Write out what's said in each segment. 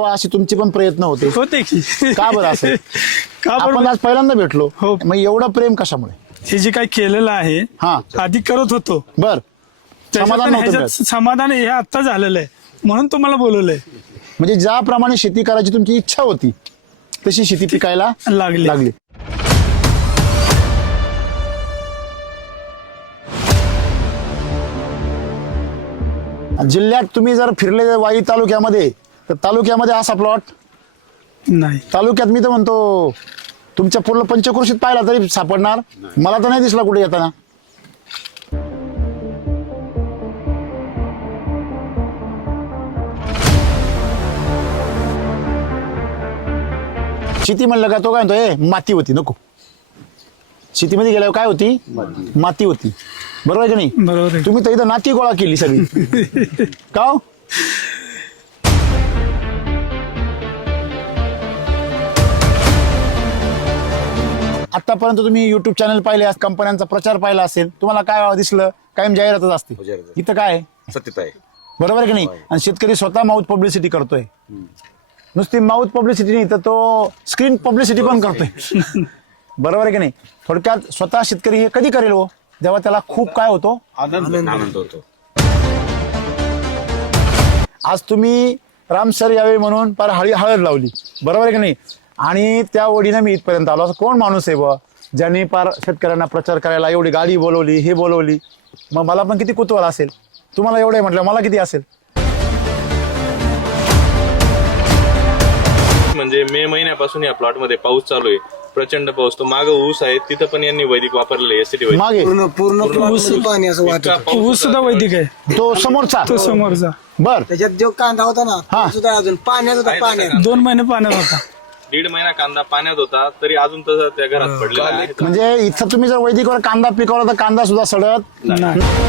करावा असे तुमचे पण प्रयत्न होते की का बरं असं का आपण बरं आज पहिल्यांदा भेटलो हो. मग एवढं प्रेम कशामुळे हे जे काही केलेलं आहे हा आधी करत होतो बर समाधान नव्हतं मिळत. समाधान हे आता झालेलं आहे म्हणून तुम्हाला बोलवलंय म्हणजे ज्याप्रमाणे शेती करायची तुमची इच्छा होती तशी शेती पिकायला लागली. लागली जिल्ह्यात तुम्ही जर फिरले वाई तालुक्यामध्ये तर तालुक्यामध्ये असा प्लॉट नाही तालुक्यात मी तर म्हणतो तुमच्या पूर्ण पंचक्रोशीत पाहिला तरी सापडणार मला तर नाही दिसला कुठे येताना शेती म्हणलं का तो काय म्हणतो माती होती नको शेतीमध्ये गेल्यावर काय होती माती होती बरोबर आहे की नाही बरोबर आहे. तुम्ही तर इथं नाती गोळा केली सगळी का हो? आतापर्यंत तुम्ही युट्यूब चॅनल पाहिले कंपन्यांचा प्रचार पाहिला असेल तुम्हाला काय दिसलं कायम जाहिरातच असते इथं काय आहे? सत्यता आहे बरोबर आहे की नाही आणि शेतकरी स्वतः माउथ पब्लिसिटी करतोय नुसती माउथ पब्लिसिटी नाही तर तो स्क्रीन पब्लिसिटी पण करतोय बरोबर आहे की नाही थोडक्यात स्वतः शेतकरी हे कधी करेल हो जेव्हा त्याला खूप काय होतो आनंद होतो आज तुम्ही राम सर यावे म्हणून फार हळद लावली बरोबर आहे की नाही आणि त्या ओढीनं मी इथपर्यंत आलो असं कोण माणूस आहे बुवा ज्यांनी फार शेतकऱ्यांना प्रचार करायला एवढी गाडी बोलवली हे बोलवली मग मला पण किती कुतूहल असेल तुम्हाला एवढं म्हटलं मला किती असेल म्हणजे मे महिन्यापासून या प्लॉट मध्ये पाऊस चालू आहे प्रचंड पाऊस तो माग ऊस आहे तिथं पण यांनी वैदिक वापरलेले एसिडी वैदिक मागे पूर्ण पाणी असं वाहत ऊस सुद्धा वैदिक आहे तो समोरचा तो समोरचा बर त्याच्यात जो कांदा होता ना हा. तो सुद्धा अजून पाण्यात होता पाण्यात 2 महिने पाण्यात होता 1.5 महिना कांदा पाण्यात होता तरी अजून तसं त्या घरात पडलेला आहे म्हणजे इथं तुम्ही जर वैदिकवर कांदा पिकवला तर कांदा सुद्धा सडत नाही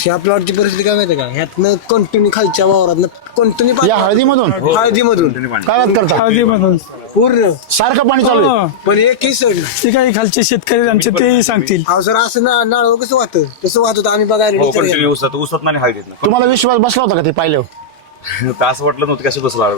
ह्या प्लॉटची परिस्थिती काय माहिती का ह्यातनं कंटिन्यू खालच्या वावरात कंटिन्यू या हळदीमधून हळदीमधून काय बात करता हळदीमधून पूर्ण सारखं पाणी चालू आहे हो. पण एकही सड ते काही खालचे शेतकरी आमचे ते सांगतील अहो सर असं नाळ कसं वाहतं तसं वाहत होतं आम्ही बघायला हो गेलो तर. कंटिन्यू उसत नाही हळदीत तुम्हाला विश्वास बसला होता का ते पाहिल्यावर तर असं वाटलं नव्हतं कसं बसला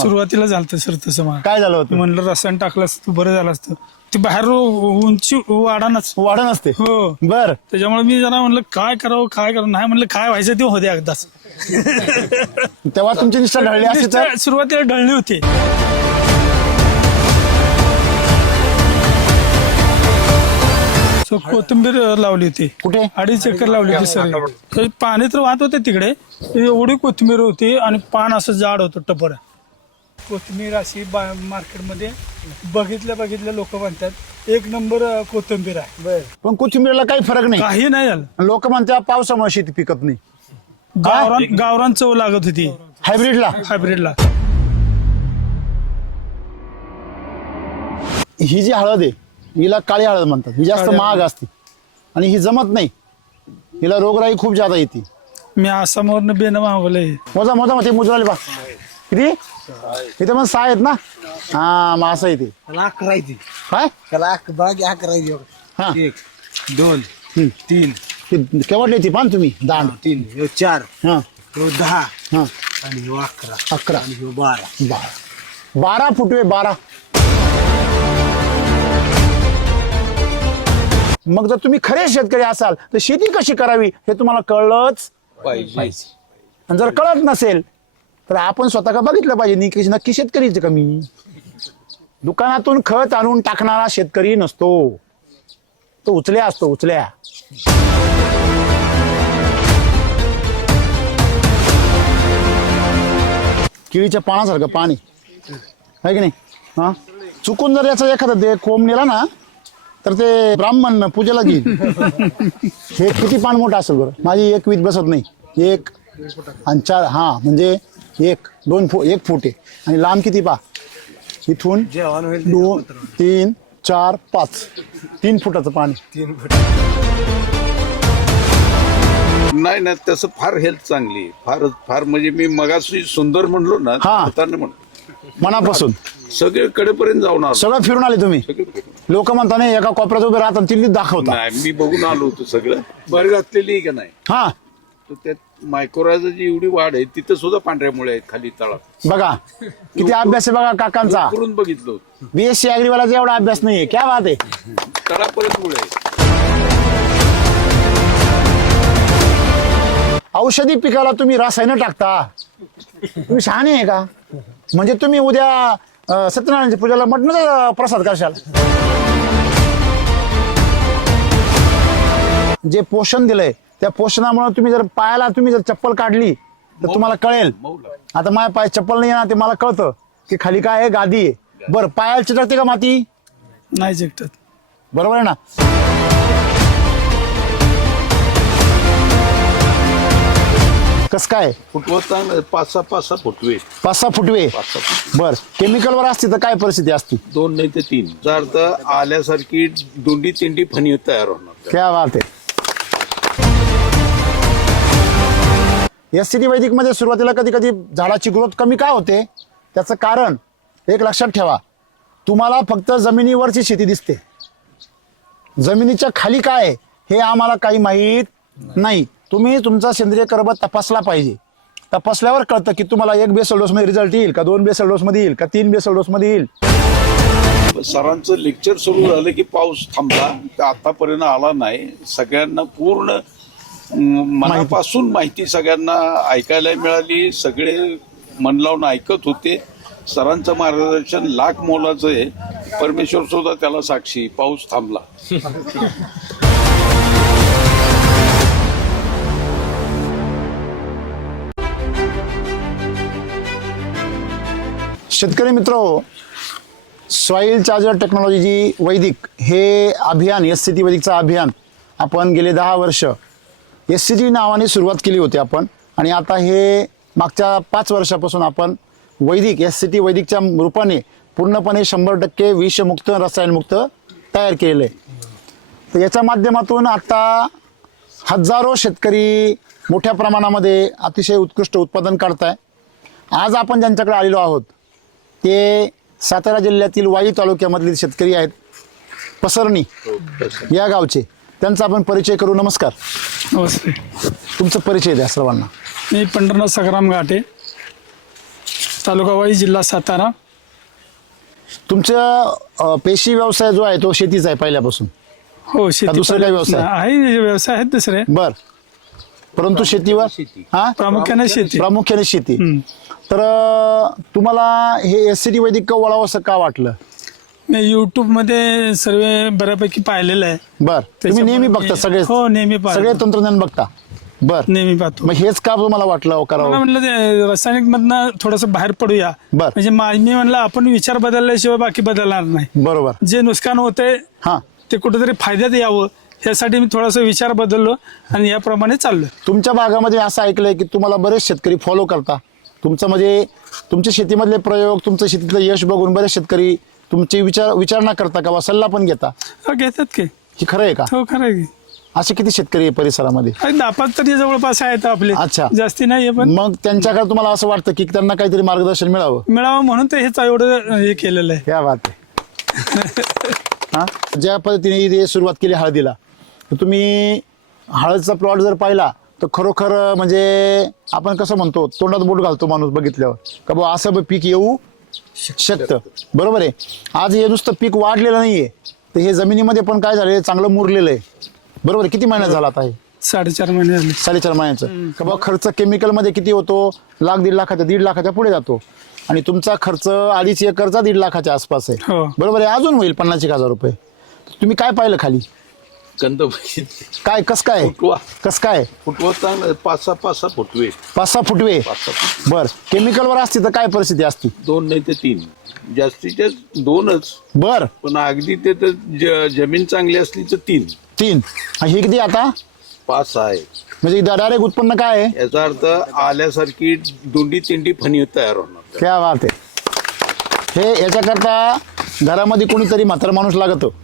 सुरुवातीला झालं सर तसं मला काय झालं होतं म्हणलं रसायन टाकलं असतं तू बरं झालं असतं ते बाहेर उंची वाढानच वाढ नसते हो बर त्याच्यामुळे मी जरा म्हणलं काय करावं नाही म्हणलं काय व्हायचं ते होते एकदाच तेव्हा तुमची निष्ठा ढळली असते तर सुरुवातीला ढळली होती कोथिंबीर लावली होती कुठे 2.5 एकर लावली होती सर काही पाणी तर वाहत होते तिकडे एवढी कोथिंबीर होती आणि पान असं जाड होतं टपर कोथिंबीर अशी मार्केटमध्ये बघितल्या लोक म्हणतात 1 नंबर कोथिंबीर आहे पण कोथिंबीरला काही फरक नाही काही नाही झालं लोक म्हणतात पावसामुळे शेती पिकत नाही गावरान चव लागत होती हायब्रिडला ही जी हळद आहे हिला काळी हळद म्हणतात ही जास्त महाग असते आणि ही जमत नाही हिला रोगराई खूप जादा येते मी आसामवरनं बेनं मागवलंय मोजा मग ते मुजवाले बा किती इथे मग 6 आहेत ना हा मग असं येते त्याला 11 आहे ती. काय त्याला बाग 11 आहे ती. हा 1 2 3 केवढली ती पान तुम्ही 10 3 4 हा 10 हा आणि 11 11 आणि 12 12 फुटवे 12 मग जर तुम्ही खरे शेतकरी असाल तर शेती कशी करावी हे तुम्हाला कळलंच पाहिजे आणि जर कळत नसेल तर आपण स्वतः का बघितलं पाहिजे नक्की शेतकरीच कमी दुकानातून खत आणून टाकणारा शेतकरी नसतो तो उचल्या असतो उचल्या केळीच्या पानासारखं पाणी आहे की नाही हा चुकून जर याचा एखादा ते कोंब नेला ना तर ते ब्राह्मण पूजेला घेईल हे किती पान मोठं असेल बरं माझी 1 वीज बसत नाही 1 आणि 4 हा म्हणजे 1 फूट आहे आणि लांब किती पा इथून 2 3 4 5 3 फुटाचं पाणी नाही ना तसं फार हेल्थ चांगली फार फार म्हणजे मी मगाशी सुंदर म्हणलो ना हा. म्हणून मनापासून सगळीकडेपर्यंत जाऊन आलो. सगळं फिरून आले तुम्ही. लोक म्हणता नाही एका कोपऱ्यात उभे राहतात तिथलीच दाखवता. नाही, मी बघून आलो होतो सगळं. भर घातलेली आहे का नाही, हा तर त्यात मायक्रोरायझाची एवढी वाढ आहे, तिथं सुद्धा पांढऱ्या मुळे आहेत खाली तळात. बघा किती अभ्यास आहे बघा काकांचा. करून बघितलं होतं. BSc ऍग्रीवाल्याचा एवढा अभ्यास नाहीये. क्या बात आहे. तळापर्यंत मुळे आहेत. औषधी पिकाला तुम्ही रसायनं टाकता. तुम्ही शहाणे आहे का? म्हणजे तुम्ही उद्या सत्यनारायणच्या पूजेला मटणाचा प्रसाद करशाल. जे पोषण दिलंय त्या पोषणामुळे तुम्ही जर पायाला तुम्ही जर चप्पल काढली तर तुम्हाला कळेल. आता माझ्या पाय चप्पल नाही आहे ना, ते मला कळतं की खाली काय आहे, गादी आहे. बरं, पायाला चिटकते का माती? नाही जिंकतात. बरोबर आहे ना. कस काय फुटवत चांगलं 5-6 फुटवे. 5-6 फुटवे. बर, केमिकलवर असते तर काय परिस्थिती असते? 2 नाही तर 3. जर अर्थ आल्यासारखी दोंडी तिंडी फणी तयार होणार. क्या बात आहे. SCT वैदिक मध्ये सुरुवातीला कधी कधी झाडाची ग्रोथ कमी का होते? त्याचं कारण एक लक्षात ठेवा. तुम्हाला फक्त जमिनीवरची शेती दिसते, जमिनीच्या खाली काय आहे हे आम्हाला काही माहीत नाही. तुम्ही तुमचा सेंद्रिय कर्ब तपासला पाहिजे. तपासल्यावर कळतं की तुम्हाला 1 बेसल डोस मध्ये रिझल्ट येईल का, 2 बेसल डोस मध्ये येईल का, 3 बेसल डोस मध्ये येईल. सरांचं लेक्चर सुरू झालं की पाऊस थांबला, तर आतापर्यंत आला नाही. सगळ्यांना पूर्ण मनापासून माहिती सगळ्यांना ऐकायला मिळाली. सगळे मन लावून ऐकत होते. सरांचं मार्गदर्शन लाख मोलाचं आहे. परमेश्वर सुद्धा त्याला साक्षी. पाऊस थांबला. शेतकरी मित्र, सॉईल चार्जर टेक्नॉलॉजी वैदिक हे अभियान, SCT वैदिकचं अभियान आपण गेले 10 वर्ष SCT नावाने सुरुवात केली होती आपण. आणि आता हे मागच्या 5 वर्षापासून आपण वैदिक SCT वैदिकच्या रूपाने पूर्णपणे 100% विषमुक्त रसायनमुक्त तयार केलेलं आहे. तर याच्या माध्यमातून आता हजारो शेतकरी मोठ्या प्रमाणामध्ये अतिशय उत्कृष्ट उत्पादन काढताय. आज आपण ज्यांच्याकडे आलेलो आहोत ते सातारा जिल्ह्यातील वाई तालुक्यामधील शेतकरी आहेत, पसरणी या गावचे. त्यांचा आपण परिचय करू. नमस्कार. नमस्ते. तुमचा परिचय द्या सर्वांना. मी पंढरनाथ संग्राम घाटे, तालुका वाई, जिल्हा सातारा. तुमचा पेशी व्यवसाय जो आहे तो शेतीचा आहे पहिल्यापासून? हो, शेती. दुसरं काही व्यवसाय? आहे, व्यवसाय आहेत दुसरे. बर, परंतु शेतीवर हा प्रामुख्याने शेती. प्रामुख्याने शेती. तर तुम्हाला हे SCT वैदिक वळावं असं का वाटलं? मी YouTube मध्ये सर्व बऱ्यापैकी पाहिलेलं आहे. बर, तुम्ही नेहमी बघता सगळे? हो, नेहमी पाहतो. सगळे तंत्रज्ञान बघता. बर, नेहमी पाहतो. मग हेच का तुम्हाला वाटलं मला करावं? म्हटलं ते रासायनिक मधनं थोडस बाहेर पडूया. बर. म्हणजे मी म्हणलं आपण विचार बदलल्याशिवाय बाकी बदलणार नाही. बरोबर. जे नुकसान होते हा, ते कुठेतरी फायद्यात यावं यासाठी मी थोडासा विचार बदललो आणि याप्रमाणे चाललोय. तुमच्या भागामध्ये असं ऐकलंय की तुम्हाला बरेच शेतकरी फॉलो करता. तुमचं म्हणजे तुमच्या शेतीमधले प्रयोग, तुमचं शेतीतलं यश बघून बरेच शेतकरी तुमची विचारणा करता का, सल्ला पण घेता? हो, घेतात की. हे खरं आहे का? हो, खरं आहे की. असे किती शेतकरी आहे परिसरामध्ये? 10-5 तरी जवळपास आहेत आपले. अच्छा. जास्ती नाहीये, पण मग त्यांच्याकडे तुम्हाला असं वाटतं की त्यांना काहीतरी मार्गदर्शन मिळावं? मिळावं म्हणून तर हेच एवढं हे केलेलं आहे. क्या बात आहे. हा, ज्या पद्धतीने इथे सुरुवात केली हळदीला, तर तुम्ही हळदचा प्लॉट जर पाहिला तर खरोखर म्हणजे आपण कसं म्हणतो, तोंडात बोट घालतो माणूस बघितल्यावर का बाबा असं पीक येऊ शकतं. बरोबर आहे. आज हे नुसतं पीक वाढलेलं नाहीये, तर हे जमिनीमध्ये पण काय झालंय, चांगलं मुरलेलं आहे. बरोबर आहे. किती महिन्यात झाला आता हे? 4.5 महिने झाले. 4.5 महिन्याचं. का बाबा खर्च केमिकलमध्ये किती होतो? 1,00,000-1.5 लाखाच्या 1.5 लाखाच्या पुढे जातो. आणि तुमचा खर्च 2.5 एकरचा 1.5 लाखाच्या आसपास आहे. हो. बरोबर आहे. अजून होईल 50,000 रुपये. तुम्ही काय पाहिलं खाली? कंद बघितले. काय कस काय फुटवा. कस काय फुटवत चांगलं 5-6 फुटवे. 5-6 फुटवे. 5-6 बर, केमिकलवर असते तर काय परिस्थिती असती? 2 नाही तर 3. जास्तीत जास्त 2च. बर, पण अगदी ते तर जमीन चांगली असली तर 3. हे किती आता? 5 आहे. म्हणजे डायरेक्ट उत्पन्न काय आहे? याचा अर्थ आल्यासारखी दोंडी तिंडी फणी तयार होणार. क्या बात आहे. हे याच्याकरता घरामध्ये कोणीतरी म्हातारा माणूस लागतो.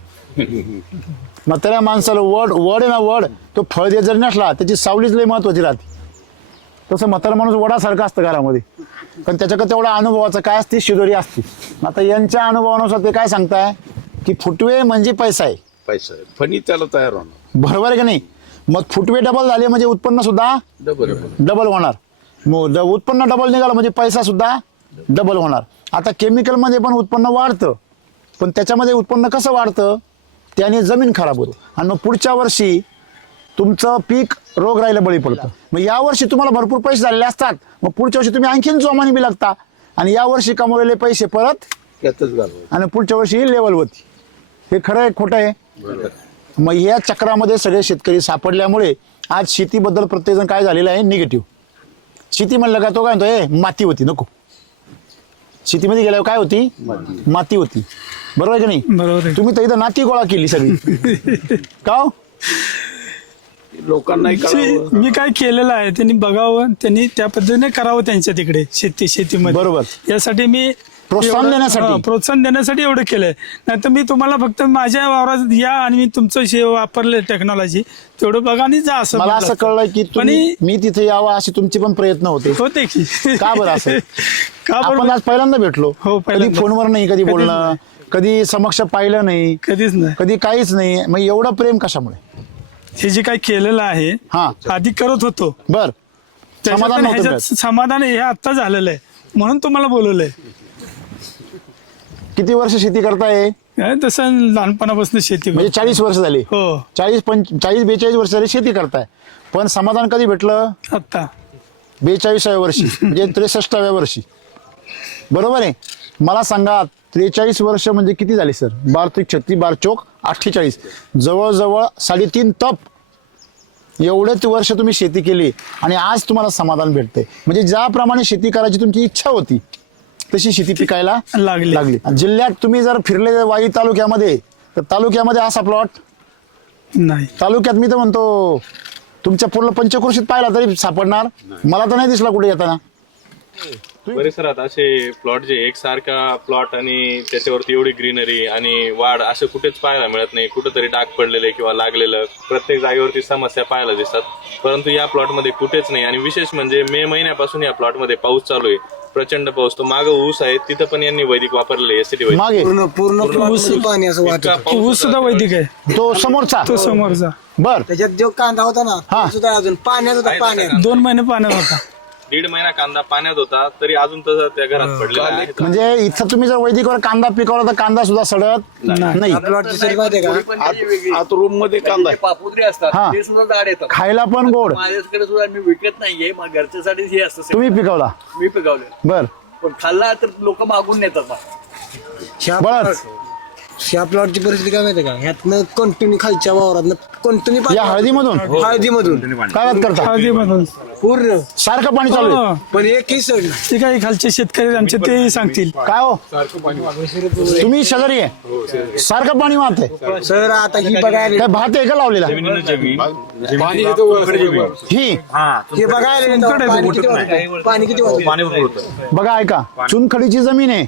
म्हाताऱ्या माणसाला वड आहे ना, वड तो फळ देत जरी नसला त्याची सावलीच लई महत्वाची राहते. तसं म्हातारा माणूस वडासारखा असतं घरामध्ये, पण त्याच्याकडे तेवढा अनुभवाचं काय असते, शिदोरी असते. आता यांच्या अनुभवानुसार ते काय सांगताय की फुटवे म्हणजे पैसा आहे. पैसा आहे. फणी त्याला तयार होणार. बरोबर आहे का नाही? मग फुटवे डबल झाले म्हणजे उत्पन्न सुद्धा डबल होणार. मग उत्पन्न डबल निघालं म्हणजे पैसा सुद्धा डबल होणार. आता केमिकलमध्ये पण उत्पन्न वाढतं, पण त्याच्यामध्ये उत्पन्न कसं वाढतं, त्याने जमीन खराब होते आणि मग पुढच्या वर्षी तुमचं पीक रोगराईला बळी पडतं. मग या वर्षी तुम्हाला भरपूर पैसे झालेले असतात, मग पुढच्या वर्षी तुम्ही आणखीन जोमाने बी लागता आणि या वर्षी कमवलेले पैसे परत त्यातच घालवा. आणि पुढच्या वर्षी लेवल होती. हे खरं आहे खोटं आहे? मग या चक्रामध्ये सगळे शेतकरी सापडल्यामुळे आज शेतीबद्दल प्रत्येकजण काय झालेलं आहे, निगेटिव्ह. शेती म्हणलं का तो काय म्हणतो, माती होती, नको. शेतीमध्ये गेल्यावर काय होती, माती होती. बरोबर आहे की नाही? बरोबर आहे. तुम्ही तर इथं नाती गोळा केली सगळी का हो? लोकांनाही कळावं. मी काय केलेलं आहे त्यांनी बघावं, त्यांनी त्या पद्धतीने करावं त्यांच्या तिकडे शेतीमध्ये. बरोबर. यासाठी मी प्रोत्साहन एवढं- देण्यासाठी. हा, प्रोत्साहन देण्यासाठी एवढं केलंय. नाही तर मी तुम्हाला फक्त माझ्या वावरात या आणि मी तुमचं वापरले टेक्नॉलॉजी तेवढं बघा आणि जा असं मला म्हटलं असं असतं. कळलं की आणि मी तिथे यावं असे तुमचे पण प्रयत्न होते. होते की का बरं असं? का आपण बरं? आज पहिल्यांदा भेटलो. हो, कधी पहिल्यांदा. फोनवर नाही, कधी बोलणं, कधी समक्ष पाहिलं नाही, कधीच नाही. कधी काहीच नाही. मग एवढं प्रेम कशामुळे? हे जे काही केलेलं आहे हा. आधी करत होतो बर, त्याच्यात समाधान आणि नव्हतं ह्याच्यात समाधान हे आता झालेलं आहे म्हणून तुम्हाला बोलवलंय. किती वर्ष शेती करताय? काय तसं लहानपणापासून शेती म्हणजे 40 वर्ष झाली. हो 40-42 वर्ष झाली शेती करताय, पण समाधान कधी भेटलं? आता 42व्या वर्षी म्हणजे 63व्या वर्षी. बरोबर आहे. मला सांगा 43 वर्ष म्हणजे किती झाली सर? 12-36, 12-48, जवळजवळ 3.5 तप एवढेच वर्ष तुम्ही शेती केली आणि आज तुम्हाला समाधान भेटते. म्हणजे ज्याप्रमाणे शेती करायची तुमची इच्छा होती तशी शेती पिकायला लागली. आणि जिल्ह्यात तुम्ही जर फिरले वाई तालुक्यामध्ये, तर तालुक्यामध्ये असा प्लॉट नाही. तालुक्यात मी तर म्हणतो तुमच्या पूर्ण पंचक्रोशीत पाहिला तरी सापडणार. मला तर नाही दिसला कुठे येताना. परिसरात असे प्लॉट जे एकसारखा प्लॉट आणि त्याच्यावरती एवढी ग्रीनरी आणि वाढ असं कुठेच पाहायला मिळत नाही. कुठेतरी डाग पडलेले किंवा लागलेलं प्रत्येक जागेवरती समस्या पाहायला दिसतात, परंतु या प्लॉटमध्ये कुठेच नाही. आणि विशेष म्हणजे मे महिन्यापासून या प्लॉटमध्ये पाऊस चालू आहे, प्रचंड पाऊस. तो मागं ऊस आहे तिथं पण यांनी वैदिक वापरलेले एसीटी वैदिक. मागे पूर्ण प्लॉटमध्ये पाणी असं वाटत. ऊस सुद्धा वैदिक आहे तो समोरचा. तो समोरचा बर, त्याच्यात जो कांदा होता ना हा. तो सुद्धा अजून पाण्यात होता. पाण्यात 2 महिने पाण्यात होता. 1.5 महिना कांदा पाण्यात होता तरी अजून तसं त्या घरात पडलेला आहे. म्हणजे इथं तुम्ही जर वैदिकवर कांदा पिकवला तर कांदा सुद्धा सडत नाही. प्लॉटची सरी माहिती आहे का? आत रूम मध्ये कांदा आहे. पापुद्री असतात हा. ते सुद्धा झाड येतात. खायला पण गोड. माझ्याकडे सुद्धा मी विकत नाहीये, मग घरच्यासाठी हे असतं तुम्ही पिकवला. मी पिकवले, बर, पण खाल्ला तर लोक मागून नेतात ना. ह्या प्लॉटची परिस्थिती काय माहिती आहे का? ह्यातनं कंटिन्यू खालच्या वावरात कंटिन्यू या हळदीमधून हळदीमधून काय बात करता? हळदीमधून पूर्ण. सारखं पाणी चालू आहे. हो. पण एकही सड ते काही खालचे शेतकरी आमचे ते सांगतील. काय हो, तुम्ही शेजारी आहे, सारखं पाणी वाहतंय. सर आता ही बघायला काय भात आहे का लावलेला? ही हे बघायला पाणी किती होतं? पाणी भरपूर होतं. बघा, ऐका, चुनखडीची जमीन आहे.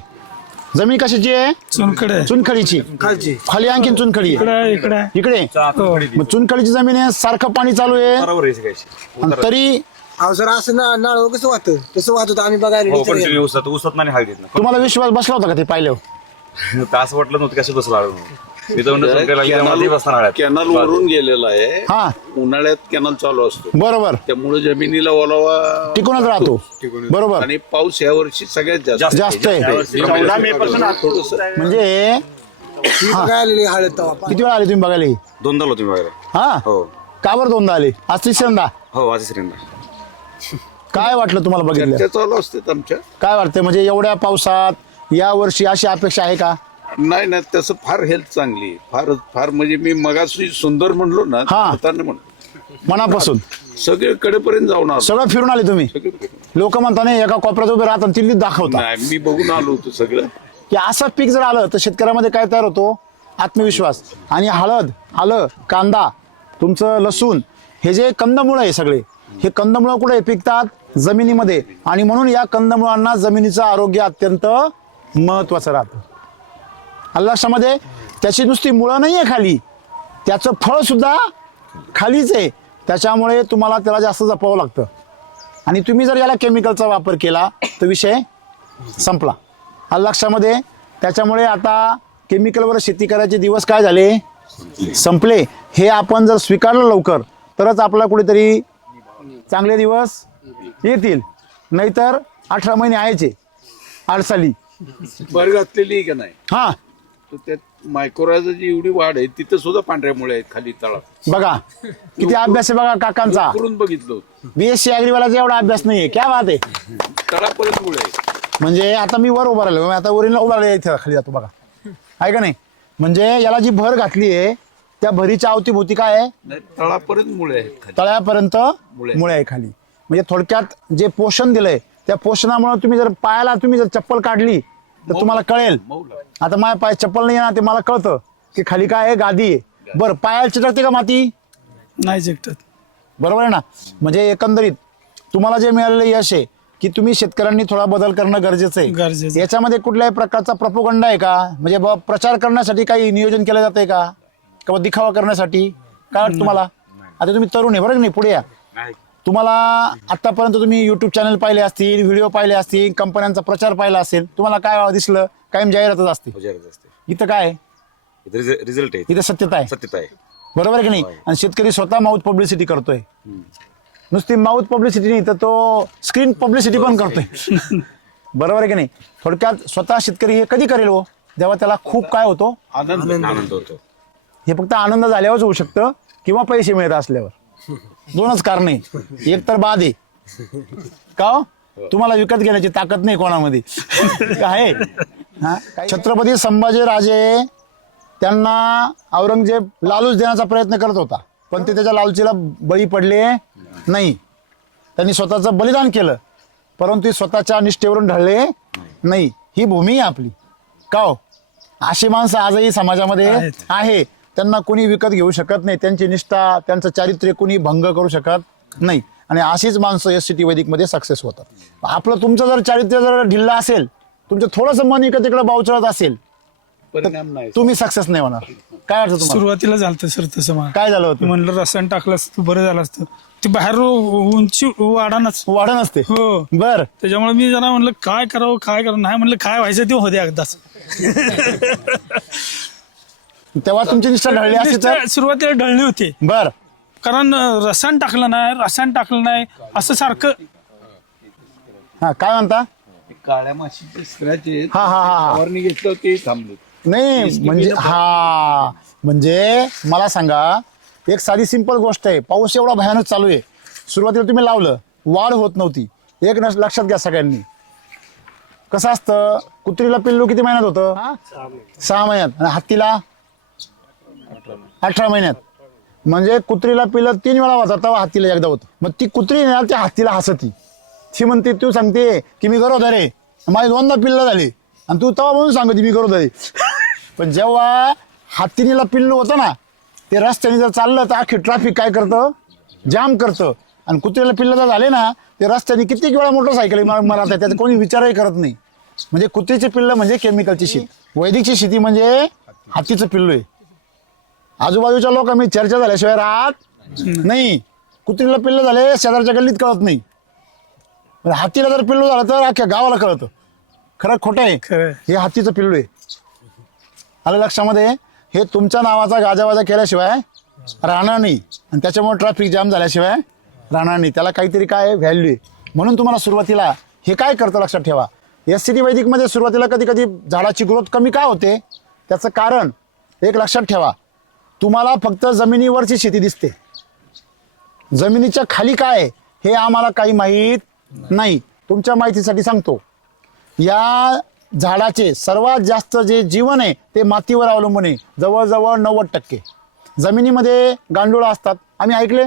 जमीन कशाची आहे? चुनकडे चुनखडीची. खालची खाली आणखीन चुनखडी आहे. इकडे इकडे मग चुनखडीची जमीन आहे, सारखं पाणी चालू आहे बरोबर आहे काय आणि तरी अहो सर असं नाळ कसं वाहतं तसं वाहत होतं. आम्ही बघायला हो, विचार केला. कंटिन्यू उसत नाही हळदीत ना. तुम्हाला विश्वास बसला होता का ते पाहिल्यावर? तर असं वाटलं नव्हतं कसं बसला मी तर म्हणलं सुंकेला गेल्या मध्ये बसणार हळद. कॅनल वरून गेलेला आहे. हा, उन्हाळ्यात कॅनल चालू असतो, बरोबर, त्यामुळे जमिनीला ओलावा टिकूनच राहतो. बरोबर, आणि पाऊस या वर्षी सगळ्यात जास्त जास्त आहे. 14 मे पासून थोडस म्हणजे ही बघायला हळद तवा. किती वेळा आले तुम्ही बघायला ही? दोनदा होतो मी बघायला. हा, हो का बरं दोनदा आले? आज तिसऱ्यांदा. हो आज श्रींदा. काय वाटलं तुम्हाला बघितलं? चर्चा चालू असते आमच्या. काय वाटतंय म्हणजे एवढ्या पावसात या वर्षी अशी अपेक्षा आहे का? नाही ना, तसं फार हेल्थ चांगली, फार फार म्हणजे मी मगाशी सुंदर म्हणलो ना, हा. हाताने म्हणलो मनापासून सगळे कडेपर्यंत जाऊन आलो. सगळं फिरून आले तुम्ही. लोक म्हणता नाही एका कोपऱ्यात उभे राहतात तिल्लीत दाखवता नाही, मी बघून आलो होतो सगळं. की असं पीक जर आलं तर शेतकऱ्यामध्ये काय तयार होतो? आत्मविश्वास. आणि हळद, आलं, कांदा, तुमचं लसूण, हे जे कंदमुळं आहे सगळे, हे कंदमुळं कुठे पिकतात? जमिनीमध्ये. आणि म्हणून या कंदमुळांना जमिनीचं आरोग्य अत्यंत महत्वाचं राहतं. लक्षामध्ये त्याची नुसती मुळं नाही आहे खाली, त्याचं फळ सुद्धा खालीच आहे. त्याच्यामुळे तुम्हाला त्याला जास्त जपावं लागतं. आणि तुम्ही जर याला केमिकलचा वापर केला तर विषय संपला. आलं लक्षामध्ये. त्याच्यामुळे आता केमिकलवर शेती करायचे दिवस काय झाले, संपले. हे आपण जर स्वीकारलं लवकर तरच आपल्याला कुठेतरी चांगले दिवस येतील, नाहीतर 18 महिने यायचे आडसाली. भर घातलेली आहे का नाही, हा तर त्यात मायक्रोरायझाची एवढी वाढ आहे, तिथं सुद्धा पांढऱ्या मुळे आहेत खाली तळात. बघा किती अभ्यास आहे बघा काकांचा. करून बघितलं होतं. BSc ॲग्रीवाल्याचा एवढा अभ्यास नाहीये. क्या बात आहे. तळापर्यंत मुळे आहेत. म्हणजे आता मी वर उभा राहिलो, आता वरील उभा राहिलो, इथे खाली जातो बघा, आहे का नाही. म्हणजे याला जी भर घातली आहे त्या भरीच्या अवतीभोवती काय आहे, नाही, तळापर्यंत मुळे आहेत खाली. तळ्यापर्यंत मुळे आहे खाली. म्हणजे थोडक्यात जे पोषण दिलंय त्या पोषणामुळे तुम्ही जर पायाला तुम्ही जर चप्पल काढली तर तुम्हाला कळेल. मौला. आता माझ्या पाय चप्पल नाही आहे ना, ते मला कळतं की खाली काय आहे, गादी आहे. बरं, पायाला चिटकते का माती, नाही जिंकतात. बरोबर आहे ना. म्हणजे एकंदरीत तुम्हाला जे मिळालेलं यश आहे की तुम्ही शेतकऱ्यांनी थोडा बदल करणं गरजेचं आहे. गरजेचं. याच्यामध्ये कुठल्याही प्रकारचा प्रपोगंडा आहे का, म्हणजे प्रचार करण्यासाठी काही नियोजन केलं जातंय का, किंवा दिखावा करण्यासाठी काय वाटतं तुम्हाला. आता तुम्ही तरुण आहे बरं की नाही, पुढे या. तुम्हाला आतापर्यंत तुम्ही युट्यूब चॅनल पाहिले असतील, व्हिडिओ पाहिले असतील, कंपन्यांचा प्रचार पाहिला असेल, तुम्हाला काय दिसलं, कायम जाहिरातच असते. इथं काय आहे? रिझल्ट आहे, इथं सत्यता आहे. सत्यता आहे. बरोबर आहे की नाही. आणि शेतकरी स्वतः माउथ पब्लिसिटी करतोय. नुसती माउथ पब्लिसिटी नाही तर तो स्क्रीन पब्लिसिटी पण करतोय. बरोबर आहे की नाही. थोडक्यात स्वतः शेतकरी हे कधी करेल हो, जेव्हा त्याला खूप काय होतो, आनंद होतो. हे फक्त आनंद झाल्यावरच होऊ शकतं किंवा पैसे मिळत असल्यावर. दोनच कारण आहे. एक तर बाद आहे का हो? तुम्हाला विकत घेण्याची ताकद नाही कोणामध्ये. आहे हा. छत्रपती संभाजी राजे त्यांना औरंगजेब लालूच देण्याचा प्रयत्न करत होता, पण ते त्याच्या लालचीला बळी पडले नाही. त्यांनी स्वतःचं बलिदान केलं, परंतु स्वतःच्या निष्ठेवरून ढळले नाही. ही भूमी आहे आपली का हो. अशी माणसं आजही समाजामध्ये आहे. त्यांना कोणी विकत घेऊ शकत नाही. त्यांची निष्ठा, त्यांचं चारित्र्य कोणी भंग करू शकत नाही. आणि अशीच माणसं SCT वैदिकमध्ये सक्सेस होतात. आपलं तुमचं जर चारित्र्य जर ढिल्ला असेल, तुमचं थोडंसं मन इकडे तिकडे बावचळत असेल, परिणाम नाही. तुम्ही सक्सेस नाही होणार. काय वाटतं तुम्हाला. सुरुवातीला झालं सर तसं मला. काय झालं होतं. म्हणलं रसायन टाकलं असतं बरं झालं असतं. ते बाहेर उंची वाढानच. वाढ नसते. हो. बर, त्याच्यामुळे मी जरा म्हणलं काय करावं नाही म्हणलं काय व्हायचं ते होते एकदाच. तेव्हा तुमची निष्ठा ढळली असती तर. सुरुवातीला ढळली होती, बर, कारण रसायन टाकलं नाही असं सारखं. हा काय म्हणता. काळ्या माशीचे स्क्रॅच आहेत. हा हा हा फवारणी घेतलं ते थांबले. नाही म्हणजे हा म्हणजे मला सांगा, एक साधी सिंपल गोष्ट आहे. पाऊस एवढा भयानक चालू आहे, सुरुवातीला तुम्ही लावलं, वाढ होत नव्हती. एक लक्षात घ्या सगळ्यांनी, कसं असतं, कुत्रीला पिल्लू किती महिन्यात होतं, 6 महिन्यात, आणि हत्तीला 18 महिन्यात. म्हणजे कुत्रीला पिल्लं 3 वेळा होतात, तेव्हा हत्तीला एकदा होतं. मग ती कुत्री ना त्या हत्तीला हसती, ती म्हणते, तू सांगते की मी गरोदर आहे, माझी 2दा पिल्लं झाली, आणि तू तेव्हा म्हणून सांगते मी गरोदर आहे. पण जेव्हा हत्तीला पिल्लू होतं ना, ते रस्त्याने जर चाललं तर अख्खी ट्रॅफिक काय करतं, जाम करतं. आणि कुत्रीला पिल्लं जर झाले ना, ते रस्त्याने कित्येक वेळा मोटरसायकल मला त्याचा कोणी विचारही करत नाही. म्हणजे कुत्रीचे पिल्लं म्हणजे केमिकलची शेती, वैदिकची शेती म्हणजे हत्तीचं पिल्लू आहे. आजूबाजूच्या लोक मी चर्चा झाल्याशिवाय राहत नाही. कुत्रीला पिल्लं झाले शेजारच्या गल्लीत कळत नाही, हत्तीला जर पिल्लू झालं तर अख्ख्या गावाला कळतं. खरं खोटं आहे, खरं. हे हत्तीचं पिल्लू आहे. आलं लक्षामध्ये. हे तुमच्या नावाचा गाजावाजा केल्याशिवाय राहणार नाही, आणि त्याच्यामुळे ट्रॅफिक जाम झाल्याशिवाय राहणार नाही. त्याला काहीतरी काय व्हॅल्यू आहे. म्हणून तुम्हाला सुरुवातीला हे काय करतं लक्षात ठेवा. SCT वैदिकमध्ये सुरुवातीला कधी कधी झाडाची ग्रोथ कमी काय होते, त्याचं कारण एक लक्षात ठेवा. तुम्हाला फक्त जमिनीवरची शेती दिसते, जमिनीच्या खाली काय आहे हे आम्हाला काही माहीत नाही. तुमच्या माहितीसाठी सांगतो, या झाडाचे सर्वात जास्त जे जीवन आहे ते मातीवर अवलंबून आहे. जवळजवळ 90%. जमिनीमध्ये गांडुळं असतात, आम्ही ऐकले.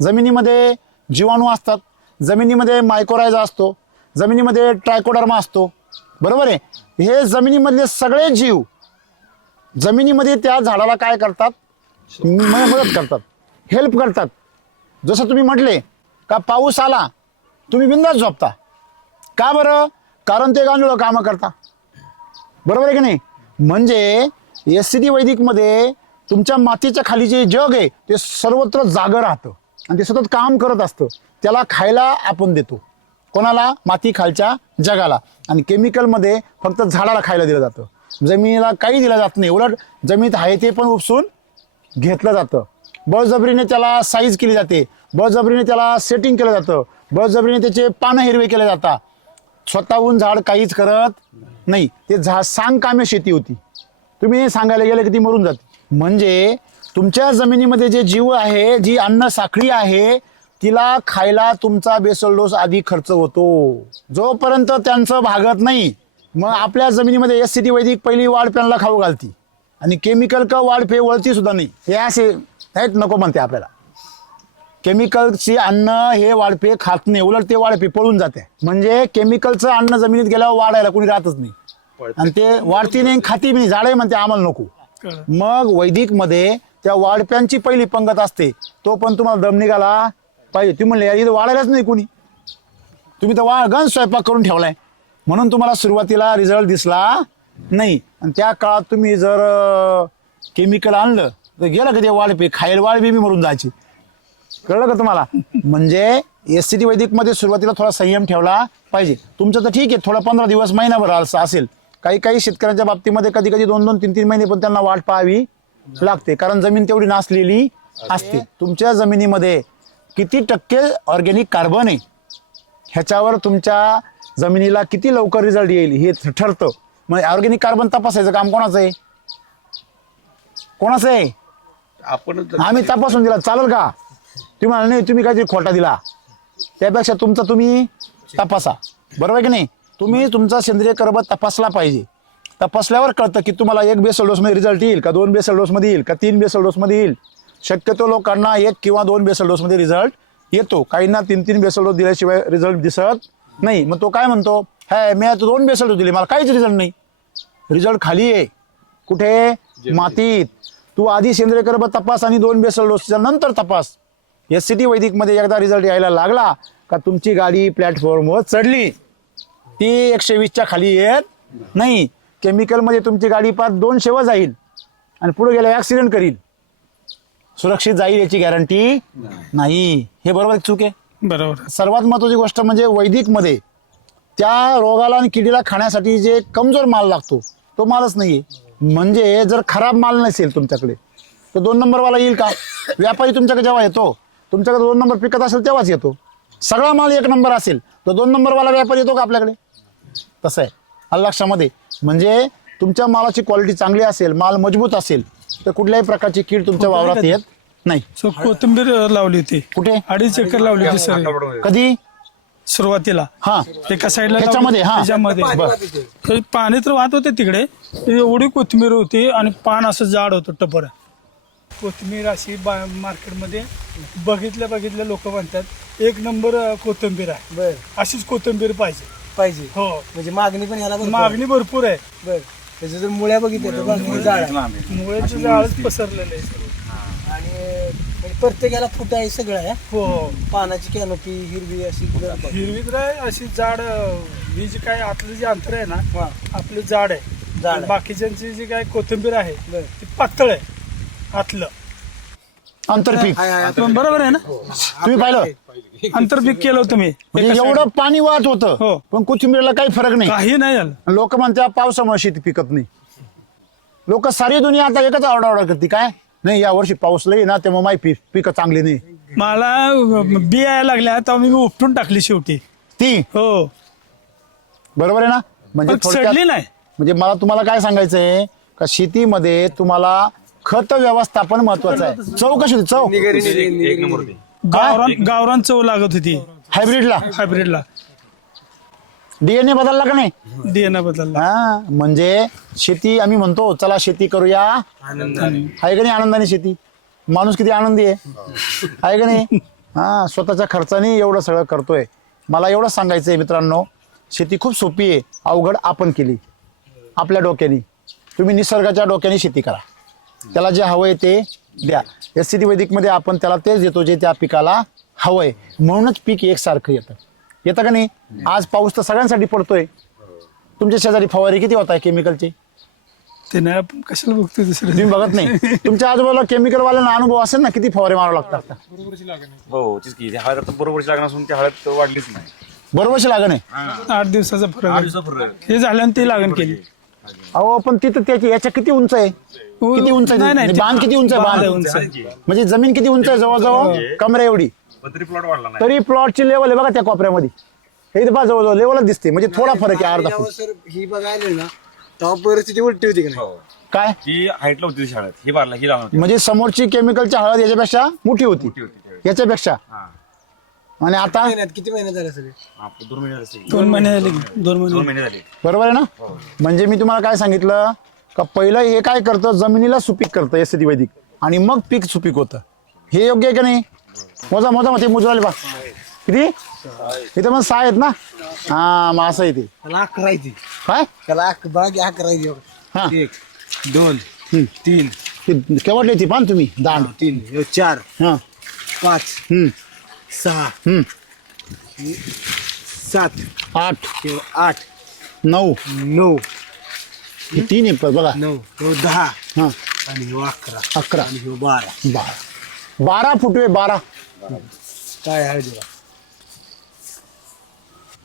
जमिनीमध्ये जीवाणू असतात, जमिनीमध्ये मायक्रोरायझा असतो, जमिनीमध्ये ट्रायकोडर्मा असतो. बरोबर आहे. हे जमिनीमधले सगळे जीव जमिनीमध्ये त्या झाडाला काय करतात, मदत करतात, हेल्प करतात. जसं तुम्ही म्हटले का पाऊस आला तुम्ही बिंदास झोपता, का बरं, कारण ते गांडुळं कामं करता. बरोबर आहे की नाही. म्हणजे SCT वैदिकमध्ये तुमच्या मातीच्या खाली जे जग आहे ते सर्वत्र जागं राहतं, आणि ते सतत काम करत असतं, त्याला खायला आपण देतो. कोणाला? माती खालच्या जगाला. आणि केमिकलमध्ये फक्त झाडाला खायला दिलं जातं, जमिनीला काही दिलं जात नाही. उलट जमिनीत आहे ते पण उपसून घेतलं जातं. बळजबरीने त्याला साईज केली जाते, बळजबरीने त्याला सेटिंग केलं जातं, बळजबरीने त्याचे पानं हिरवे केले जातात. स्वतःहून झाड काहीच करत नाही. ते झाड सांगकाम्य शेती होती. तुम्ही सांगायला गेले की ती मरून जाते. म्हणजे तुमच्या जमिनीमध्ये जे जीव आहे, जी अन्न साखळी आहे, तिला खायला तुमचा बेसल डोस आधी खर्च होतो. जोपर्यंत त्यांचं भागत नाही, मग आपल्या जमिनीमध्ये SCT वैदिक पहिली वाढप्यांना खाऊ घालती आणि केमिकल का वाढपे वळती सुद्धा नाही. हे असे आहेत, नको म्हणते आपल्याला. केमिकलची अन्न हे वाढपे खात नाही, उलट ते वाढपे पळून जाते. म्हणजे केमिकलचं अन्न जमिनीत गेल्यावर वाढायला कोणी राहतच नाही आणि ते वाढती नाही, खाती नाही. झाडे म्हणते आम्हाला नको. मग वैदिक मध्ये त्या वाढप्यांची पहिली पंगत असते. तो पण तुम्हाला दम निघाला पाहिजे. तुम्ही म्हणले यार इथं वाढायलाच नाही कोणी, तुम्ही तर गण स्वयंपाक करून ठेवलाय, म्हणून तुम्हाला सुरुवातीला रिझल्ट दिसला नाही. आणि त्या काळात तुम्ही जर केमिकल आणलं तर गेलं का ते वाढपे खायला वाढपे बी मरून जायची. कळलं का तुम्हाला? म्हणजे SCT वैदिक मध्ये सुरुवातीला थोडा संयम ठेवला पाहिजे. तुमचं तर ठीक आहे, थोडा 15 दिवस महिनाभर असेल. काही शेतकऱ्यांच्या बाबतीमध्ये कधी 2-2, 3-3 महिने पण त्यांना वाट पाहावी लागते, कारण जमीन तेवढी नासलेली असते. तुमच्या जमिनीमध्ये किती टक्के ऑर्गॅनिक कार्बन आहे ह्याच्यावर तुमच्या जमिनीला किती लवकर रिझल्ट येईल हे ठरतं. मग ऑर्गॅनिक कार्बन तपासायचं काम कोणाचं आहे? कोणाचं आहे? आपण आम्ही तपासून दिला चालेल का? तुम्हाला नाही, तुम्ही काहीतरी खोटा दिला, त्यापेक्षा तुमचा तुम्ही तपासा. बरोबर आहे की नाही? तुम्ही तुमचा सेंद्रिय कर्बत तपासला पाहिजे. तपासल्यावर कळतं की तुम्हाला 1 बेसल डोसमध्ये रिझल्ट येईल का, 2 बेसल डोसमध्ये येईल का, 3 बेसल डोसमध्ये येईल. शक्यतो लोकांना 1 किंवा 2 बेसल डोसमध्ये रिझल्ट येतो. काहींना 3-3 बेसल डोस दिल्याशिवाय रिझल्ट दिसत नाही. मग तो काय म्हणतो, हे मी आता 2 बेसल डोस दिले, मला काहीच रिझल्ट नाही. रिझल्ट खाली आहे. कुठे? मातीत. तू आधी सेंद्रिय कर्बत तपास आणि 2 बेसल डोसच्या नंतर तपास. SCT वैदिक मध्ये एकदा रिझल्ट यायला लागला का तुमची गाडी प्लॅटफॉर्मवर चढली, ती 120च्या खाली येत नाही. केमिकल मध्ये तुमची गाडी 200 वर जाईल आणि पुढे गेल्या ऍक्सिडेंट करील. सुरक्षित जाईल याची गॅरंटी नाही. हे बरोबर चूक आहे? बरोबर. सर्वात महत्वाची गोष्ट म्हणजे वैदिक मध्ये त्या रोगाला आणि किडीला खाण्यासाठी जे कमजोर माल लागतो तो मालच नाहीये. म्हणजे जर खराब माल नसेल तुमच्याकडे तर 2 नंबरवाला येईल का? व्यापारी तुमच्याकडे जेव्हा येतो, तुमच्याकडे 2 नंबर पिकत असेल तेव्हाच येतो. सगळा माल 1 नंबर असेल तर 2 नंबरवाला व्यापारी येतो का आपल्याकडे? तसं आहे. आलं लक्षामध्ये? म्हणजे तुमच्या मालाची क्वालिटी चांगली असेल, माल मजबूत असेल तर कुठल्याही प्रकारची कीड तुमच्या वावरात येत नाही. सो कोथिंबीर लावली होती, कुठे? 2.5 एकर लावली होती सर कधी? सुरुवातीला. हा, एका साईडला ह्याच्यामध्ये, हा. त्याच्यामध्ये हे पाणी तर वाहत होते तिकडे. एवढी कोथिंबीर होती आणि पान असं जाड होतं टपर. कोथिंबीर अशी मार्केटमध्ये बघितल्या लोक म्हणतात 1 नंबर कोथिंबीर आहे. बर, अशीच कोथिंबीर पाहिजे. हो, म्हणजे मागणी पण ह्याला भरपूर आहे. मागणी भरपूर आहे. बर, त्याच्या जर मुळ्या बघितल्या तर बाकी झाड आहे. मुळ्याचं झाडच पसरलेलं आहे सर्व. आणि म्हणजे प्रत्येकाला फुट आहे, सगळं आहे. हो, पानाची कॅनोपी हिरवी अशी हिरवीत आहे अशी जाड. ही जी काय आतलं जे अंतर आहे ना, हा. आपलं जाड आहे. जाड आहे. बाकीच्यांची जी काय कोथिंबीर आहे बर. ती पातळ आहे आतलं. आंतरपीक बरोबर आहे ना? तुम्ही पाहिलं? आंतरपीक केलं होतं मी. म्हणजे एवढं पाणी वाहत होतं हो. पण कोथिंबीरला काही फरक नाही. काही नाही झालं. लोक म्हणतात पावसामुळे शेती पिकत नाही. लोक सारी दुनिया आता एकच आरडाओरडा करते, काय नाही या वर्षी पाऊस लई ना त्यामुळे माही पिकं चांगली नाही. मला बी यायला लागल्या तेव्हा मी उपटून टाकली शेवटी ती हो. बरोबर आहे ना? म्हणजे पण थोडक्यात- सडली नाही. म्हणजे मला तुम्हाला काय सांगायचंय का शेतीमध्ये तुम्हाला खत व्यवस्थापन महत्वाचं आहे. चव कशी होती? चव 1 नंबर होती. गावरान चव लागत होती हायब्रिडला. हायब्रिडला. DNA बदलला का नाही? DNA बदलला. हा, म्हणजे शेती आम्ही म्हणतो चला शेती करूया, आहे का नाही? आनंदाने शेती. माणूस किती आनंदी आहे का नाही? हा, स्वतःच्या खर्चाने एवढं सगळं करतोय. मला एवढं सांगायचंय मित्रांनो, शेती खूप सोपी आहे, अवघड आपण केली आपल्या डोक्याने. तुम्ही निसर्गाच्या डोक्याने शेती करा, त्याला जे हवंय ते द्या. SCT वैदिक मध्ये आपण त्याला तेच देतो जे त्या पिकाला हवंय. म्हणूनच पीक एकसारखं येतं का नाही? आज पाऊस तर सगळ्यांसाठी पडतोय. तुमच्या शेजारी फवारे किती होत आहे केमिकलचे? ते नाही आपण कशाला बघतो दुसरं. तुम्ही बघत नाही तुमच्या आजूबाजूला केमिकल वाल्यांना अनुभव असेल ना किती फवारे मारावं लागतात हो तेच की हळद आता बरोबरची लागणार असून ती हळद वाढलीच नाही. बरोबर लागण आहे 8 दिवसाचा फरक आठ आहे. दिवसा फरक. हे झाल्यानं ती लागण केली. अहो पण तिथं त्याची याच्या किती उंच आहे किती उंच आहे नाही, नाही, आणि बांध किती उंच आहे बांध बांध आहे उंच आहे. म्हणजे जमीन किती उंच आहे जवळजवळ कमरे एवढी पण तरी प्लॉट वाढला नाही. तरी प्लॉटची लेवल आहे बघा त्या कोपऱ्यामध्ये हे इथं पहा जवळजवळ लेवलच दिसते म्हणजे थोडा फरक आहे अर्धा फूट. सर ही बघायला ना तेव्हा परिस्थिती उलटी होती का नाही? हो. काय ती हाईटला होती ती हळद ही बारला ही लावून होती. म्हणजे समोरची केमिकलची हळद याच्यापेक्षा मोठी होती मोठी होती त्यावेळी. याच्यापेक्षा हा. आणि आता किती महिन्यात झाले सगळे? आपलं 2 महिने झाले. 2 महिने झाले की 2 महिने 2 महिने झाले. बरोबर आहे ना म्हणजे मी तुम्हाला काय सांगितलं का पहिलं हे काय करतं जमिनीला सुपीक करतं एसिडी वैदिक आणि मग पीक सुपीक होतं हे योग्य आहे का नाही मोजा मोजा मग ते मोजवाले बा किती इथं मग 6 आहेत ना हा मग असं आहे ते त्याला 11 आहे ती. काय त्याला बाग 11 आहे ती. हा 1 2 हम्म. 3 ती केवढली ती पान तुम्ही दांड 3 4 हा 5 हम्म 6 हम्म 7 8 8 9 9 हे 3 आहे बघा 9 10 हा आणि 11 11 आणि 12. 12 फुटवे 12 काय हळदीला